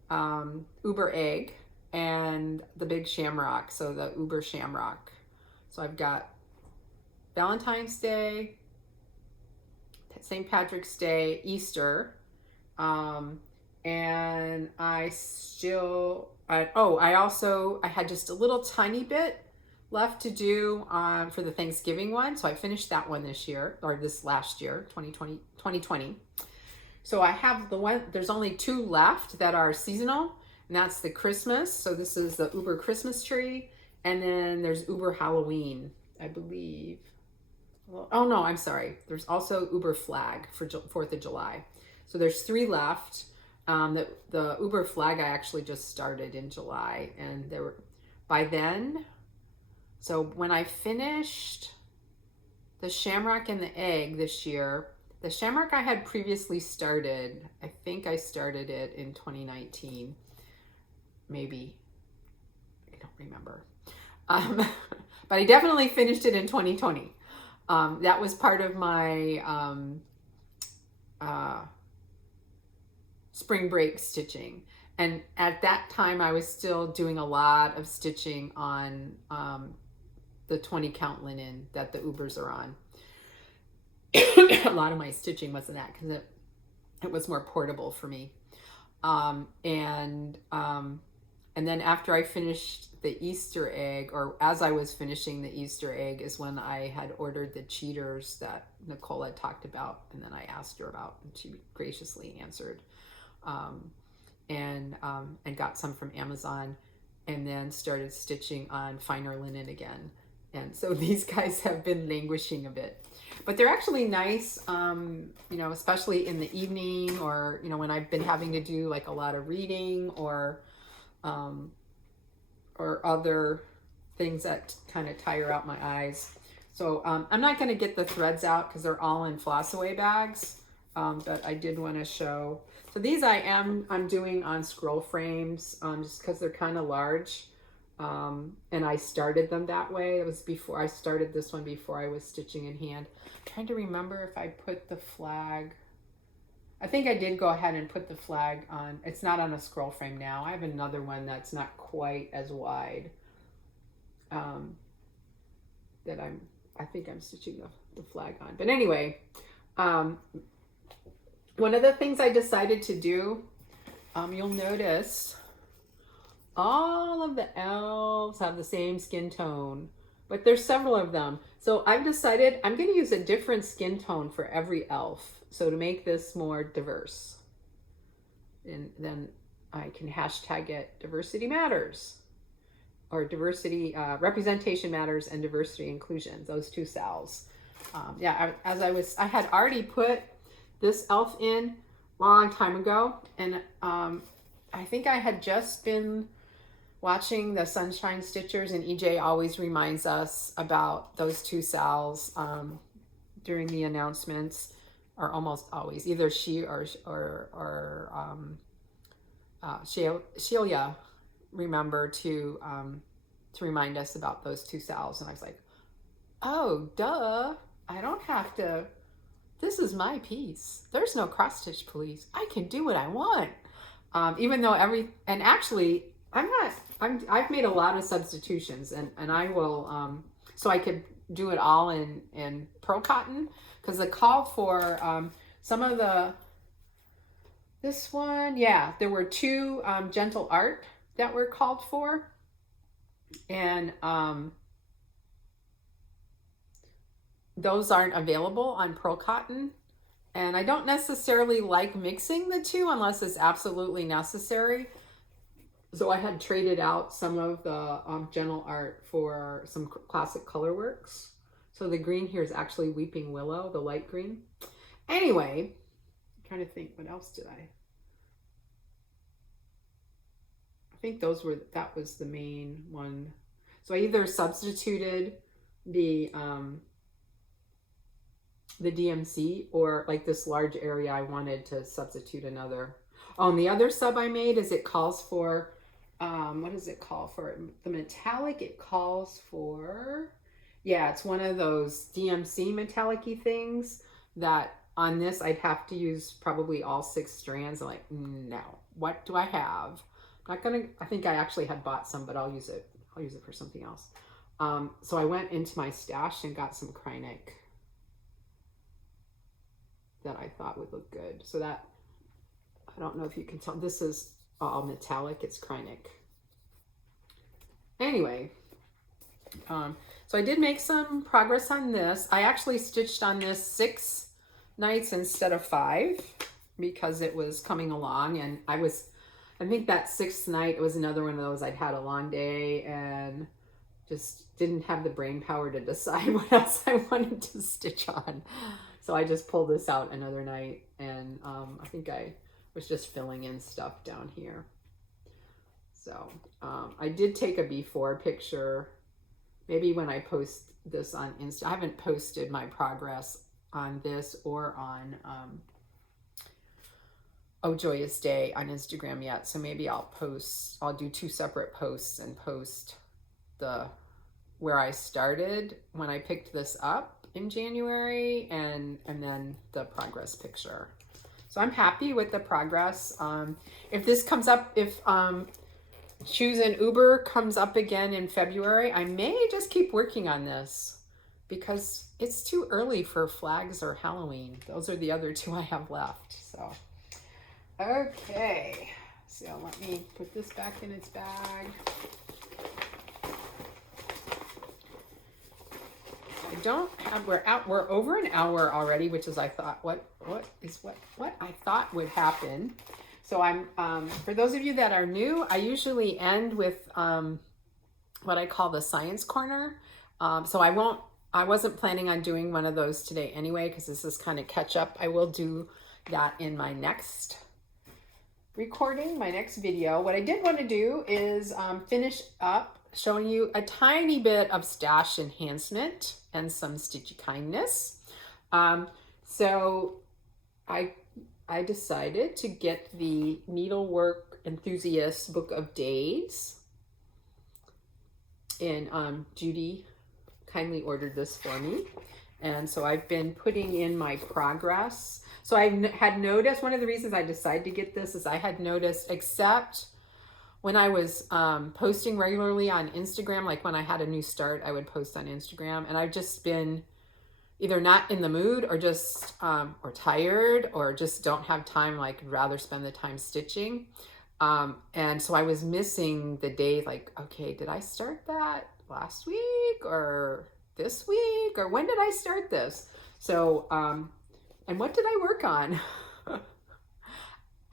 Uber egg, and the big shamrock, so the Uber shamrock. So I've got Valentine's Day, St. Patrick's Day, Easter, and I had just a little tiny bit left to do for the Thanksgiving one. So I finished that one this year, or this last year, 2020. So I have there's only 2 left that are seasonal, and that's the Christmas. So this is the Uber Christmas tree, and then there's Uber Halloween, I believe. Well, oh no, I'm sorry. There's also Uber flag for 4th of July. So there's 3 left. The Uber flag I actually just started in July, and there were by then. So when I finished the shamrock and the egg this year, the shamrock I had previously started. I think I started it in 2019, maybe. I don't remember. But I definitely finished it in 2020. That was part of my spring break stitching. And at that time, I was still doing a lot of stitching on the 20 count linen that the Ubers are on. A lot of my stitching wasn't that, because it was more portable for me. And then after I finished the Easter egg, or as I was finishing the Easter egg, is when I had ordered the cheaters that Nicole had talked about, and then I asked her about, and she graciously answered, and got some from Amazon, and then started stitching on finer linen again. And so these guys have been languishing a bit, but they're actually nice, especially in the evening, or, when I've been having to do like a lot of reading or other things that kind of tire out my eyes. So I'm not going to get the threads out because they're all in floss away bags, but I did want to show. So these I'm doing on scroll frames, just because they're kind of large. And I started them that way. It was before I started this one, before I was stitching in hand. I'm trying to remember if I put the flag. I think I did go ahead and put the flag on. It's not on a scroll frame now. I have another one that's not quite as wide, that I think I'm stitching the flag on. But anyway, one of the things I decided to do, you'll notice all of the elves have the same skin tone, but there's several of them. So I've decided I'm going to use a different skin tone for every elf. So to make this more diverse, and then I can hashtag it diversity matters, or diversity, representation matters, and diversity inclusion, those 2 cells. I had already put this elf in a long time ago, and I think I had just been watching the Sunshine Stitchers, and EJ always reminds us about those 2 cells during the announcements, or almost always. Either she or Shelia remember to remind us about those 2 cells. And I was like, oh, duh, I don't have to. This is my piece. There's no cross stitch police. I can do what I want. Even though actually I've made a lot of substitutions, and I will, so I could do it all in pearl cotton, because the call for some of this one, there were 2 gentle art that were called for, And those aren't available on pearl cotton. And I don't necessarily like mixing the two unless it's absolutely necessary. So I had traded out some of the Gentle Art for some classic color works. So the green here is actually Weeping Willow, the light green. Anyway, I'm trying to think, what else did I think that was the main one. So I either substituted the DMC, or like this large area I wanted to substitute another. Oh, and the other sub I made is it calls for, what does it call for? The metallic, it calls for, yeah, it's one of those DMC metallic-y things that on this I'd have to use probably all 6 strands. I'm like, no, what do I have? I'm not gonna, I think I actually had bought some, but I'll use it for something else. So I went into my stash and got some Krynic that I thought would look good. So that, I don't know if you can tell, this is all metallic, it's Krynic. Anyway, so I did make some progress on this. I actually stitched on this 6 nights instead of 5 because it was coming along, and I think that 6th night was another one of those, I'd had a long day and just didn't have the brain power to decide what else I wanted to stitch on. So I just pulled this out another night, and I think I was just filling in stuff down here. So I did take a before picture, maybe when I post this on Insta. I haven't posted my progress on this or on Oh Joyous Day on Instagram yet. So maybe I'll do 2 separate posts and post where I started when I picked this up in January, and then the progress picture. So I'm happy with the progress. If this comes up, if Choose an Uber comes up again in February, I may just keep working on this because it's too early for flags or Halloween. Those are the other 2 I have left. So, okay. So let me put this back in its bag. We're over an hour already, which is, I thought, what I thought would happen. So I'm, for those of you that are new, I usually end with what I call the science corner. So I wasn't planning on doing one of those today anyway, because this is kind of catch up. I will do that in my next recording, my next video. What I did want to do is finish up showing you a tiny bit of stash enhancement and some stitchy kindness. So I decided to get the Needlework Enthusiast Book of Days, and Judy kindly ordered this for me, and so I've been putting in my progress. So I had noticed, one of the reasons I decided to get this is I had noticed, except when I was posting regularly on Instagram, like when I had a new start, I would post on Instagram, and I've just been either not in the mood or just, or tired, or just don't have time, like rather spend the time stitching. And so I was missing the day, like, okay, did I start that last week or this week, or when did I start this? So, and what did I work on?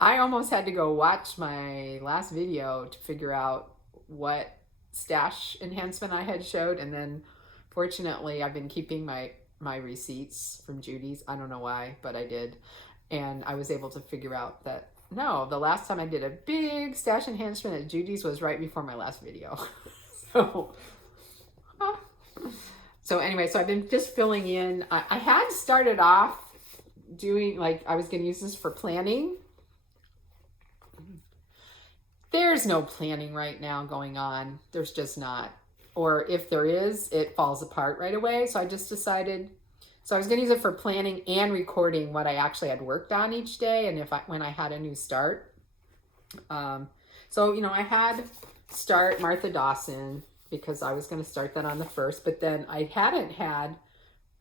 I almost had to go watch my last video to figure out what stash enhancement I had showed. And then fortunately, I've been keeping my receipts from Judy's. I don't know why, but I did. And I was able to figure out that, no, the last time I did a big stash enhancement at Judy's was right before my last video. So anyway, so I've been just filling in. I had started off doing, like, I was going to use this for planning. There's no planning right now going on. There's just not. Or if there is, it falls apart right away. So I just decided, so I was going to use it for planning and recording what I actually had worked on each day, and when I had a new start. So, you know, I had start Martha Dawson because I was going to start that on the 1st, but then I hadn't had,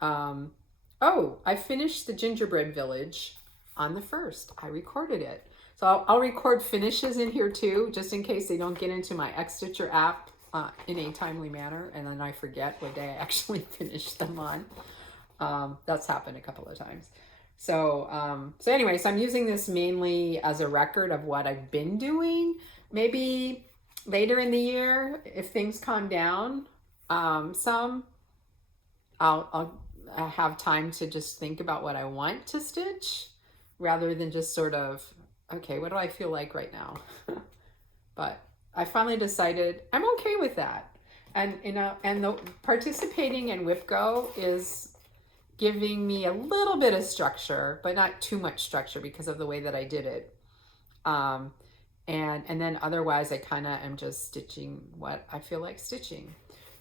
I finished the Gingerbread Village on the 1st. I recorded it. So I'll record finishes in here too, just in case they don't get into my Xstitcher app in a timely manner, and then I forget what day I actually finish them on. That's happened a couple of times. So anyway, so I'm using this mainly as a record of what I've been doing. Maybe later in the year, if things calm down, some, I'll have time to just think about what I want to stitch rather than just sort of, okay, what do I feel like right now? But I finally decided I'm okay with that. And, you know, and the participating in WhipGo is giving me a little bit of structure, but not too much structure because of the way that I did it. And then otherwise I kind of am just stitching what I feel like stitching.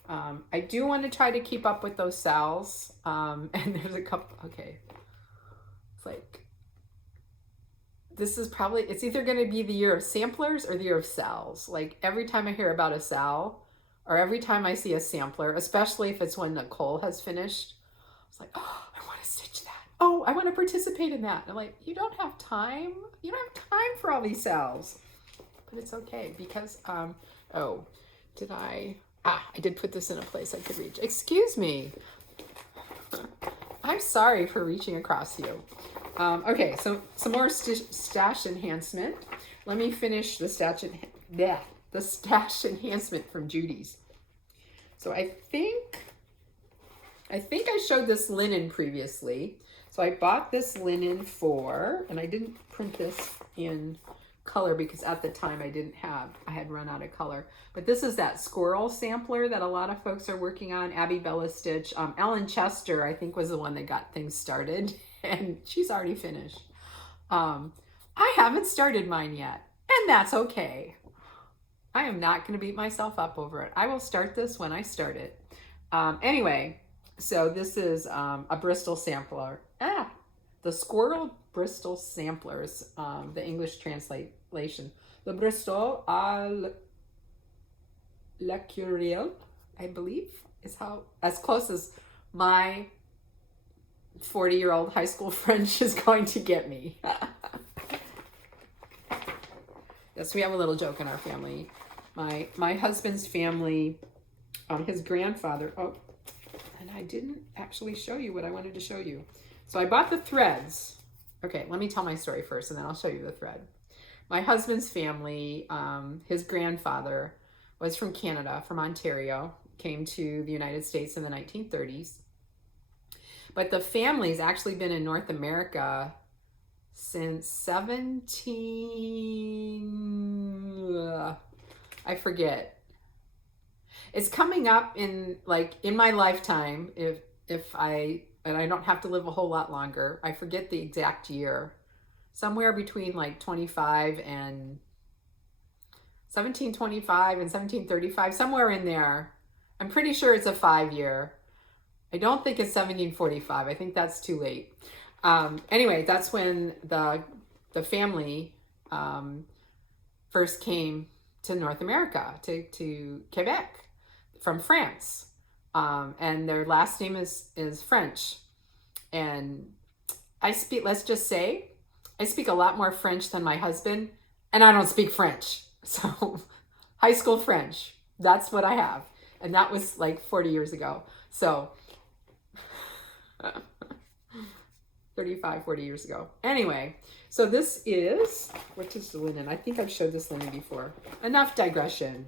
I do want to try to keep up with those sales. And there's a couple, okay. It's like, this is probably, it's either going to be the year of samplers or the year of sales. Like every time I hear about a sal, or every time I see a sampler, especially if it's when Nicole has finished, it's like, oh, I want to stitch that. Oh, I want to participate in that. And I'm like, you don't have time. You don't have time for all these sales. But it's okay because, oh, did I did put this in a place I could reach. Excuse me. I'm sorry for reaching across you. Okay, so some more stash enhancement. Let me finish the stash enhancement from Judy's. So I think I showed this linen previously. So I bought this linen for, and I didn't print this in color because at the time I had run out of color. But this is that squirrel sampler that a lot of folks are working on. Abby Bella Stitch. Ellen Chester, I think, was the one that got things started, and she's already finished. I haven't started mine yet, and that's okay. I am not going to beat myself up over it. I will start this when I start it. Anyway, so this is a Bristol sampler. The Squirrel Bristol Samplers, the English translation. The Bristol à la Curiel, I believe, is how, as close as my 40-year-old high school French is going to get me. Yes, we have a little joke in our family. My husband's family, his grandfather, oh, and I didn't actually show you what I wanted to show you. So I bought the threads. Okay, let me tell my story first and then I'll show you the thread. My husband's family, his grandfather was from Canada, from Ontario, came to the United States in the 1930s. But the family's actually been in North America since I forget. It's coming up in my lifetime, and I don't have to live a whole lot longer. I forget the exact year. Somewhere between 1725 and 1735, somewhere in there. I'm pretty sure it's a 5-year. I don't think it's 1745. I think that's too late. Anyway, that's when the family first came to North America, to Quebec from France. And their last name is French. And let's just say, I speak a lot more French than my husband, and I don't speak French. So high school French, that's what I have. And that was 40 years ago. So 35, 40 years ago. Anyway, so this is, what is the linen? I think I've showed this linen before. Enough digression.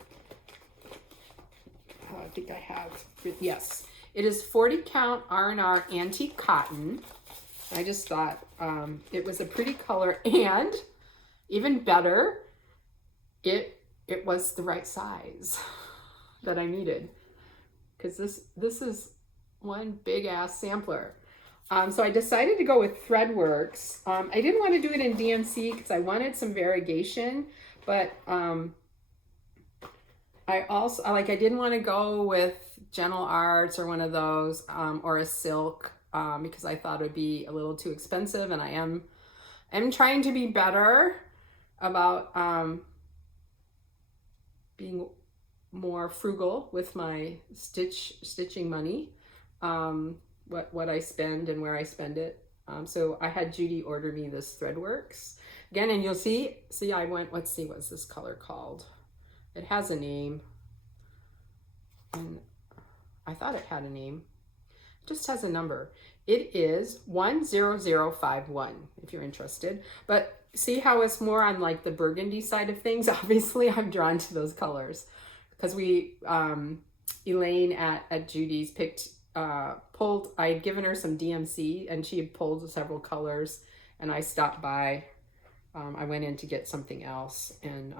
I think I have, yes. It is 40 count R&R antique cotton. I just thought it was a pretty color, and even better, it was the right size that I needed, because this is one big ass sampler. So I decided to go with Threadworks. I didn't want to do it in DMC because I wanted some variegation, but I also, I didn't want to go with Gentle Arts or one of those, or a silk, because I thought it would be a little too expensive, and I am trying to be better about being more frugal with my stitching money, what I spend and where I spend it. So I had Judy order me this Threadworks again, and you'll see I went, let's see, what's this color called? It has a name. And I thought it had a name. It just has a number. It is 10051 if you're interested. But see how it's more on like the burgundy side of things? Obviously, I'm drawn to those colors because we, Elaine at Judy's pulled, I had given her some DMC and she had pulled several colors and I stopped by. I went in to get something else and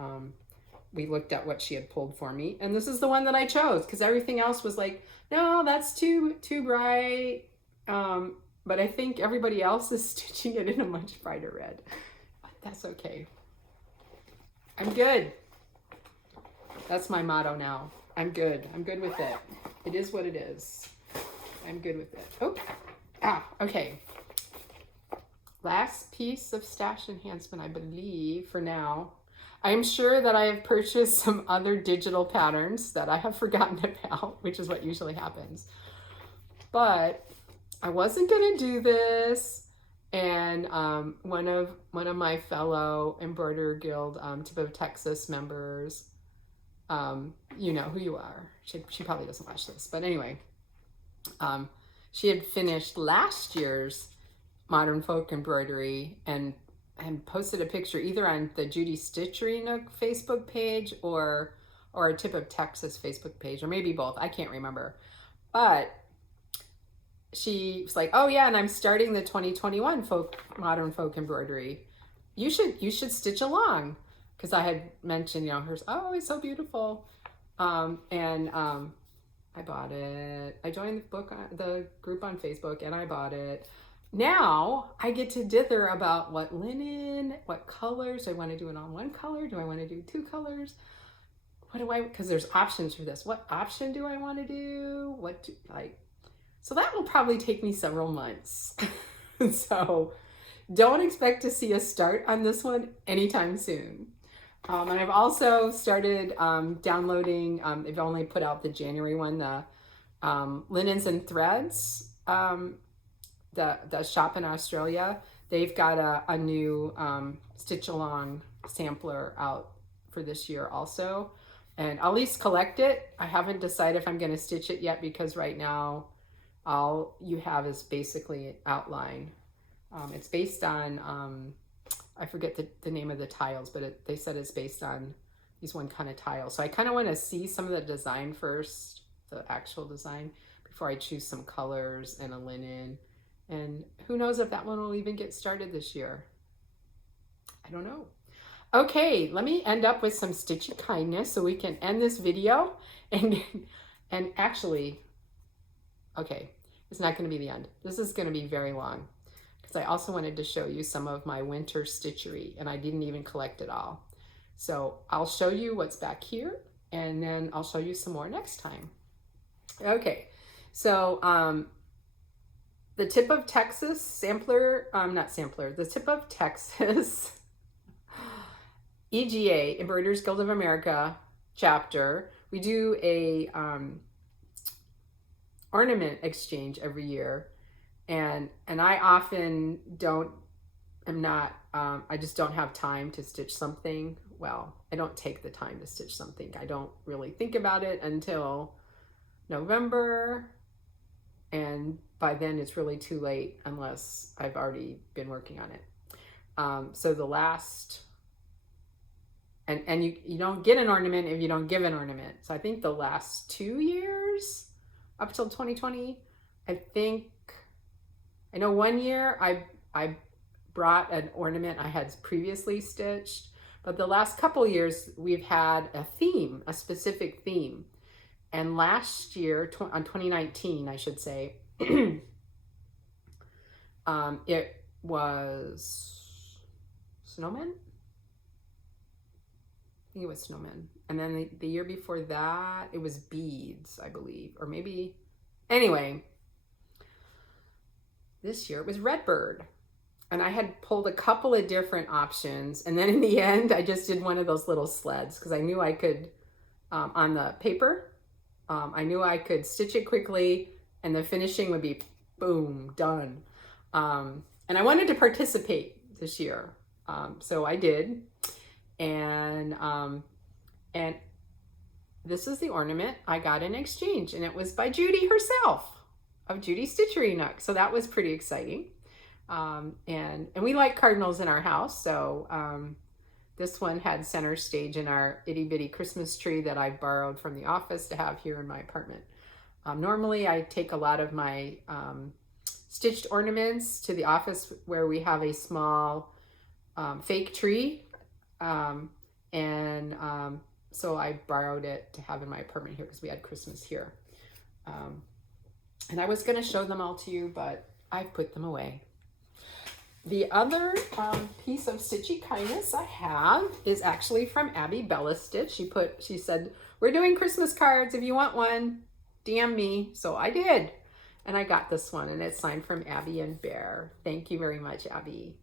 we looked at what she had pulled for me. And this is the one that I chose because everything else was like, no, that's too bright. But I think everybody else is stitching it in a much brighter red. But that's okay. I'm good. That's my motto now. I'm good. I'm good with it. It is what it is. I'm good with it. Oh, okay. Last piece of stash enhancement, I believe, for now. I'm sure that I have purchased some other digital patterns that I have forgotten about, which is what usually happens. But I wasn't going to do this. And one of my fellow Embroiderer Guild Tip of Texas members, you know who you are. She probably doesn't watch this. But anyway, she had finished last year's Modern Folk Embroidery and posted a picture either on the Judy Stitchery Nook Facebook page or a Tip of Texas Facebook page, or maybe both. I can't remember. But she was like, oh yeah, and I'm starting the 2021 Modern Folk Embroidery. You should stitch along. Because I had mentioned, you know, hers, oh, it's so beautiful. I bought it. I joined the group on Facebook and I bought it. Now I get to dither about what linen, what colors. Do I want to do it on one color? Do I want to do two colors? Because there's options for this. What option do I want to do? So that will probably take me several months. So don't expect to see a start on this one anytime soon. And I've also started downloading, they've only put out the January one, the Linens and Threads, the shop in Australia. They've got a new stitch along sampler out for this year also. And I'll at least collect it. I haven't decided if I'm going to stitch it yet because right now all you have is basically an outline. It's based on, I forget the name of the tiles, but they said it's based on these one kind of tiles. So I kind of want to see some of the design first, the actual design, before I choose some colors and a linen. And who knows if that one will even get started this year. I don't know. Okay, let me end up with some stitchy kindness so we can end this video. And actually, okay, it's not going to be the end. This is going to be very long. I also wanted to show you some of my winter stitchery and I didn't even collect it all. So I'll show you what's back here and then I'll show you some more next time. Okay, so the Tip of Texas sampler, the Tip of Texas EGA, Embroiderers Guild of America chapter. We do a ornament exchange every year. And I often I just don't have time to stitch something. Well, I don't take the time to stitch something. I don't really think about it until November. And by then it's really too late unless I've already been working on it. So the last, and you don't get an ornament if you don't give an ornament. So I think the last 2 years up till 2020, I know one year I brought an ornament I had previously stitched, but the last couple years we've had a theme, a specific theme. And last year, on 2019, I should say, it was snowmen? I think it was snowmen. And then the year before that, it was beads, I believe, or maybe, anyway. This year it was Redbird. And I had pulled a couple of different options. And then in the end, I just did one of those little sleds because I knew I could, on the paper, I knew I could stitch it quickly and the finishing would be boom, done. And I wanted to participate this year. So I did. And this is the ornament I got in exchange, and it was by Judy herself of Judy Stitchery Nook. So that was pretty exciting. And we like cardinals in our house, so this one had center stage in our itty bitty Christmas tree that I borrowed from the office to have here in my apartment. Normally I take a lot of my stitched ornaments to the office where we have a small fake tree, so I borrowed it to have in my apartment here because we had Christmas here. And I was going to show them all to you, but I put them away. The other piece of stitchy kindness I have is actually from Abby Bella Stitch. She said, we're doing Christmas cards. If you want one, DM me. So I did. And I got this one, and it's signed from Abby and Bear. Thank you very much, Abby.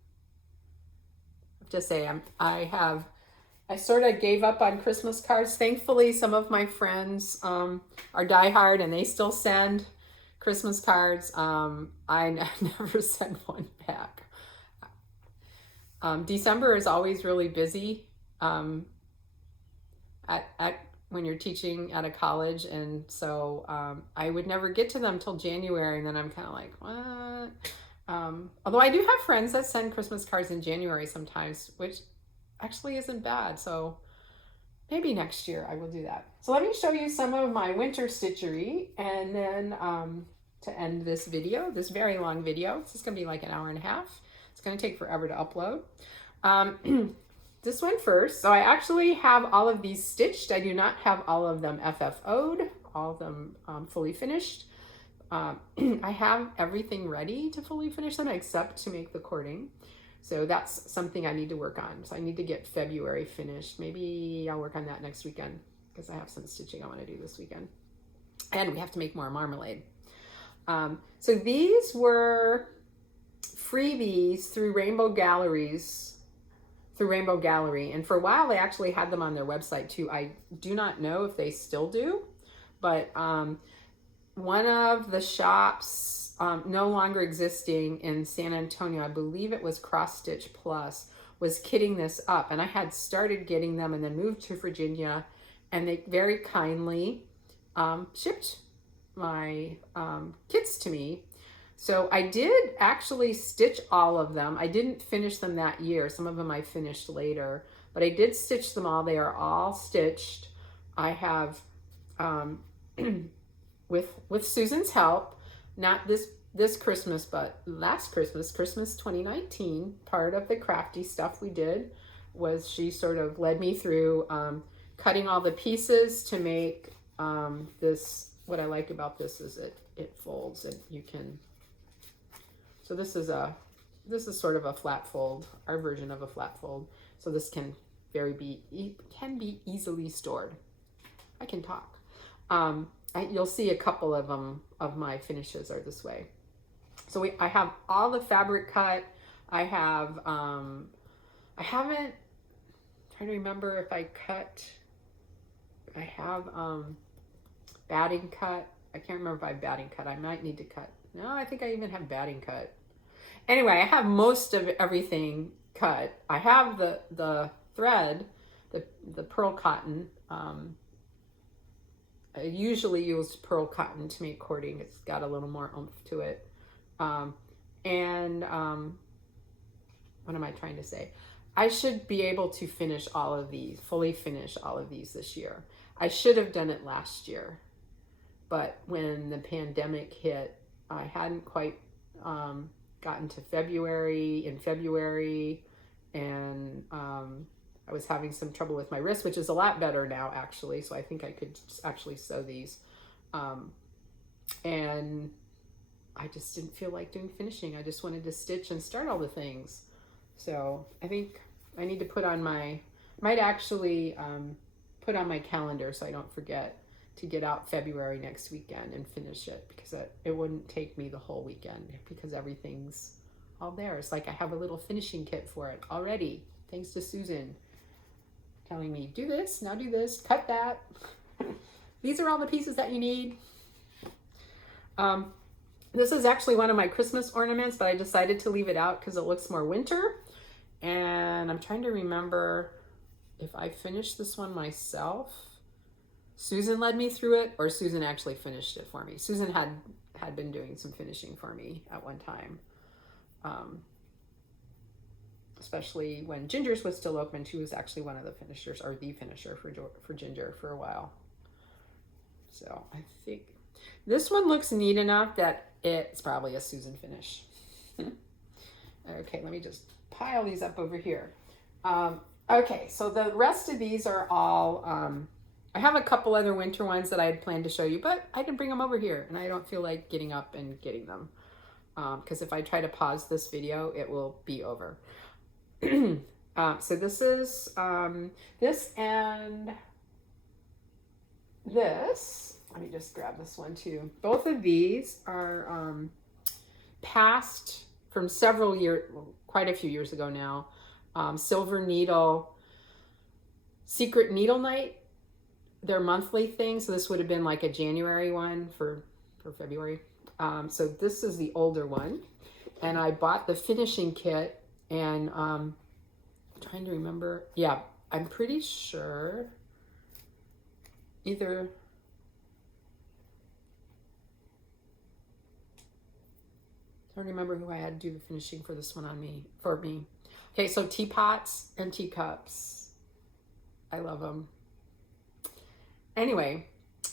I have to say, I sort of gave up on Christmas cards. Thankfully, some of my friends are diehard, and they still send Christmas cards. I never send one back. December is always really busy when you're teaching at a college, and so I would never get to them till January, and then I'm kind of like, what? Although I do have friends that send Christmas cards in January sometimes, which actually isn't bad, so maybe next year I will do that. So let me show you some of my winter stitchery, and then to end this video, this very long video, this is going to be like an hour and a half. It's going to take forever to upload. This one first. So I actually have all of these stitched. I do not have all of them FFO'd, all of them fully finished. I have everything ready to fully finish them except to make the cording. So that's something I need to work on. So I need to get February finished. Maybe I'll work on that next weekend because I have some stitching I want to do this weekend. And we have to make more marmalade. So these were freebies through Rainbow Gallery, and for a while they actually had them on their website too. I do not know if they still do, but one of the shops no longer existing in San Antonio, I believe it was Cross Stitch Plus, was kitting this up, and I had started getting them and then moved to Virginia, and they very kindly shipped my kits to me. So I did actually stitch all of them. I didn't finish them that year. Some of them I finished later, but I did stitch them all. They are all stitched. I have, with Susan's help, not this Christmas, but last Christmas, Christmas 2019, part of the crafty stuff we did was she sort of led me through cutting all the pieces to make this. What I like about this is it folds, and you can. So this is sort of a flat fold, our version of a flat fold. So this can be easily stored. I can talk. You'll see a couple of them of my finishes are this way. So I have all the fabric cut. I have I haven't. I'm trying to remember if I cut. I have batting cut. I can't remember if I have batting cut. I might need to cut. No, I think I even have batting cut. Anyway, I have most of everything cut. I have the thread, the pearl cotton. I usually use pearl cotton to make cording. It's got a little more oomph to it. What am I trying to say? I should be able to finish all of these, fully finish all of these this year. I should have done it last year, but when the pandemic hit, I hadn't quite gotten to February, and I was having some trouble with my wrist, which is a lot better now, actually. So I think I could actually sew these. And I just didn't feel like doing finishing. I just wanted to stitch and start all the things. So I think I need to put on might actually put on my calendar so I don't forget to get out February next weekend and finish it, because it wouldn't take me the whole weekend because everything's all there. It's like I have a little finishing kit for it already, thanks to Susan telling me, do this, now do this, cut that. These are all the pieces that you need. This is actually one of my Christmas ornaments, but I decided to leave it out because it looks more winter. And I'm trying to remember if I finished this one myself. Susan led me through it, or Susan actually finished it for me. Susan had been doing some finishing for me at one time. Especially when Ginger's was still open, she was actually one of the finishers, or the finisher for Ginger for a while. So I think this one looks neat enough that it's probably a Susan finish. Okay, let me just pile these up over here. Okay, so the rest of these are all, I have a couple other winter ones that I had planned to show you, but I didn't bring them over here, and I don't feel like getting up and getting them. Because if I try to pause this video, it will be over. So this is this and this. Let me just grab this one too. Both of these are past from several years, quite a few years ago now. Silver Needle Secret Needle Night. Their monthly thing. So this would have been like a January one for February. So this is the older one, and I bought the finishing kit. And I'm trying to remember. Yeah, I'm pretty sure either I don't remember who I had to do the finishing for this one for me. Okay, so teapots and teacups. I love them. Anyway,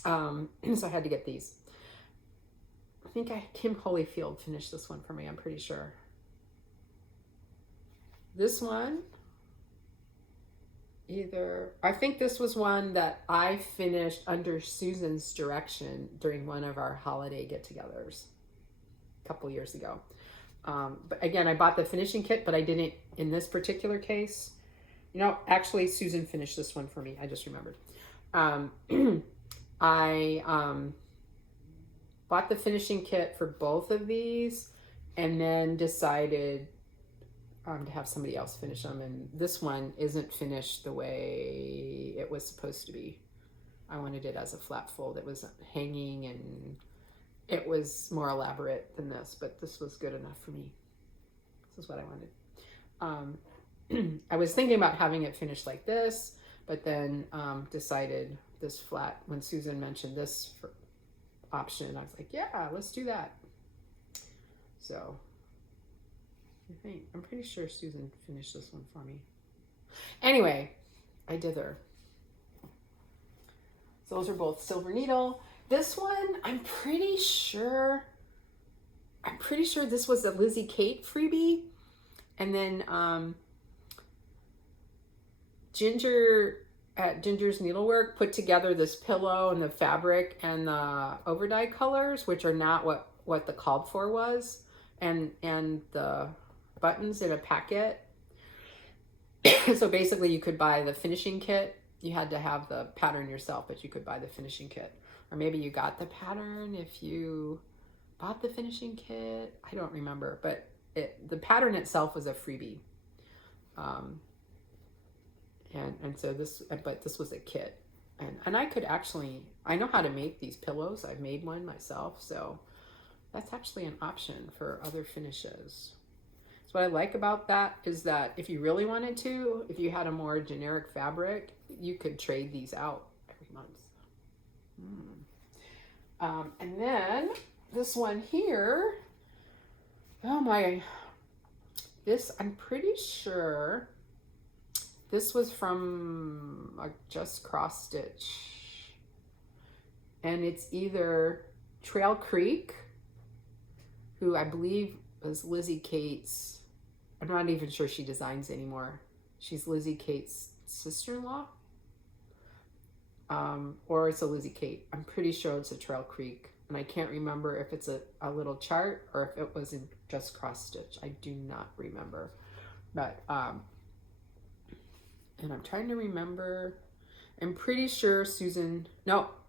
so I had to get these. I think Kim Holyfield finished this one for me, I'm pretty sure. This one, I think this was one that I finished under Susan's direction during one of our holiday get-togethers a couple years ago. But again, I bought the finishing kit, but I didn't in this particular case. You know, actually, Susan finished this one for me. I just remembered. I bought the finishing kit for both of these, and then decided to have somebody else finish them. And this one isn't finished the way it was supposed to be. I wanted it as a flat fold. It was hanging, and it was more elaborate than this, but this was good enough for me. This is what I wanted. I was thinking about having it finished like this, but then decided this flat, when Susan mentioned this option, I was like, yeah, let's do that. So I'm pretty sure Susan finished this one for me. Anyway, I did her. So those are both Silver Needle. This one, I'm pretty sure this was a Lizzie Kate freebie. And then Ginger at Ginger's Needlework put together this pillow and the fabric and the overdye colors, which are not what the called for was, and the buttons in a packet. So basically you could buy the finishing kit. You had to have the pattern yourself, but you could buy the finishing kit. Or maybe you got the pattern if you bought the finishing kit. I don't remember, but the pattern itself was a freebie. And so this was a kit. And I could actually, I know how to make these pillows. I've made one myself, so that's actually an option for other finishes. So what I like about that is that if you really wanted to, if you had a more generic fabric, you could trade these out every month. And then this one here, I'm pretty sure this was from a Just Cross Stitch. And it's either Trail Creek, who I believe was Lizzie Kate's, I'm not even sure she designs anymore. She's Lizzie Kate's sister-in-law. Or it's a Lizzie Kate. I'm pretty sure it's a Trail Creek. And I can't remember if it's a little chart or if it was in Just Cross Stitch. I do not remember. But, and I'm trying to remember. I'm pretty sure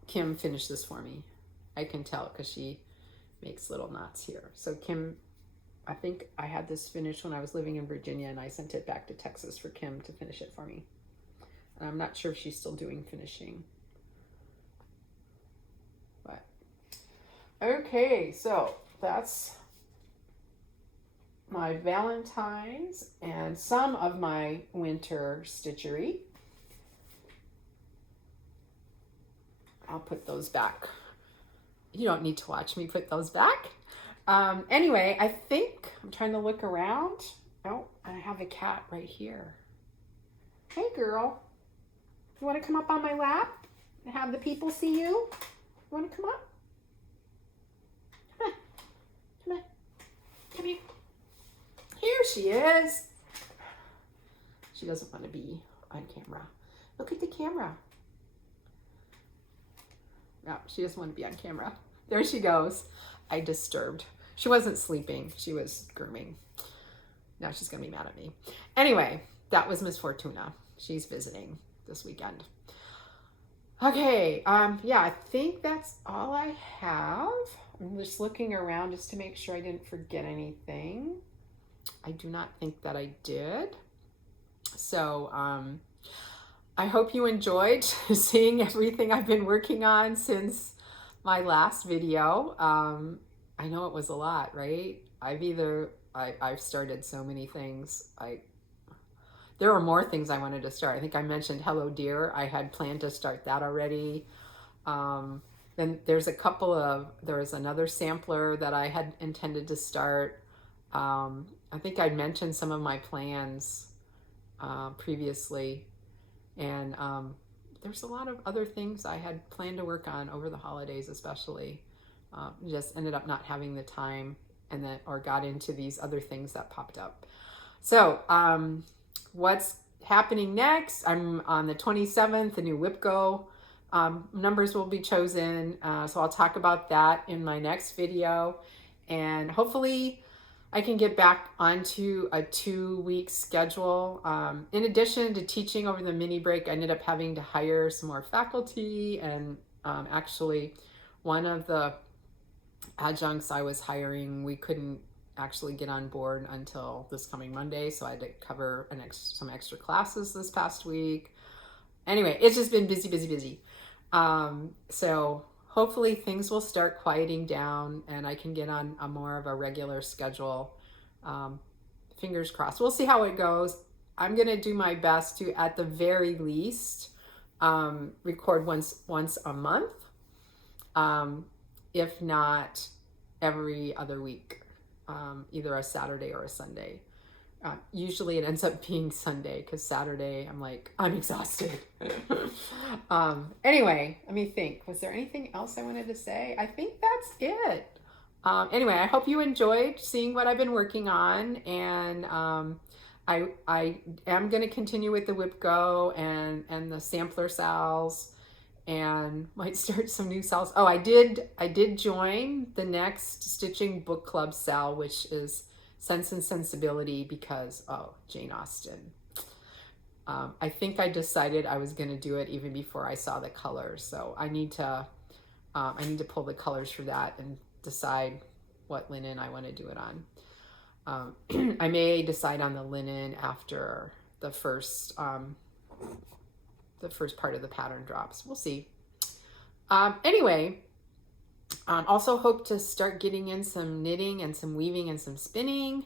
Kim finished this for me. I can tell because she makes little knots here. So Kim, I think I had this finished when I was living in Virginia, and I sent it back to Texas for Kim to finish it for me. And I'm not sure if she's still doing finishing. But okay, so that's my Valentine's and some of my winter stitchery. I'll put those back. You don't need to watch me put those back. Anyway, I think I'm trying to look around. Oh, I have a cat right here. Hey girl, you want to come up on my lap and have the people see you? You want to come up? Come on, come on, come here. Here she is. She doesn't want to be on camera. Look at the camera. No, she doesn't want to be on camera. There she goes. I disturbed. She wasn't sleeping. She was grooming. Now she's going to be mad at me. Anyway, that was Miss Fortuna. She's visiting this weekend. Okay. Yeah, I think that's all I have. I'm just looking around just to make sure I didn't forget anything. I do not think that I did. So, I hope you enjoyed seeing everything I've been working on since my last video. I know it was a lot, right? I've started so many things. There were more things I wanted to start. I think I mentioned Hello Dear. I had planned to start that already. Then there was another sampler that I had intended to start. I think I'd mentioned some of my plans previously. And there's a lot of other things I had planned to work on over the holidays, especially. Just ended up not having the time or got into these other things that popped up. So what's happening next? I'm on the 27th, the new WIPGO numbers will be chosen. So I'll talk about that in my next video. And hopefully I can get back onto a 2-week schedule. In addition to teaching over the mini break, I ended up having to hire some more faculty, and actually one of the adjuncts I was hiring, we couldn't actually get on board until this coming Monday, so I had to cover some extra classes this past week. Anyway, it's just been busy. So hopefully things will start quieting down and I can get on a more of a regular schedule. Fingers crossed. We'll see how it goes. I'm going to do my best to, at the very least, record once a month, if not every other week, either a Saturday or a Sunday. Usually it ends up being Sunday because Saturday I'm exhausted. Anyway, let me think. Was there anything else I wanted to say? I think that's it. Anyway, I hope you enjoyed seeing what I've been working on, and I am going to continue with the WIPGO and the sampler sals, and might start some new sals. Oh, I did join the next Stitching Book Club sal, which is Sense and Sensibility, because Jane Austen. I think I decided I was going to do it even before I saw the colors, so I need to pull the colors for that and decide what linen I want to do it on. I may decide on the linen after the first part of the pattern drops. We'll see. Anyway, also hope to start getting in some knitting and some weaving and some spinning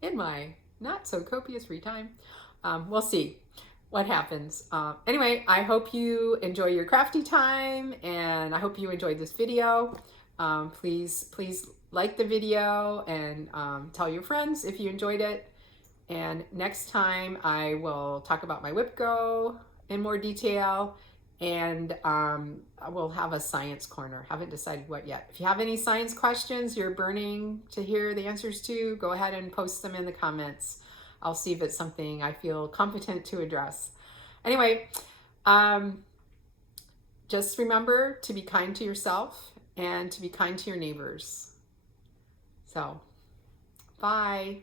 in my not so copious free time. We'll see what happens. Anyway, I hope you enjoy your crafty time, and I hope you enjoyed this video. Please like the video and tell your friends if you enjoyed it. And next time I will talk about my WIPGO in more detail, and I will have a science corner. Haven't decided what yet. If you have any science questions you're burning to hear the answers to, go ahead and post them in the comments. I'll see if it's something I feel competent to address. Anyway, just remember to be kind to yourself and to be kind to your neighbors. So, bye.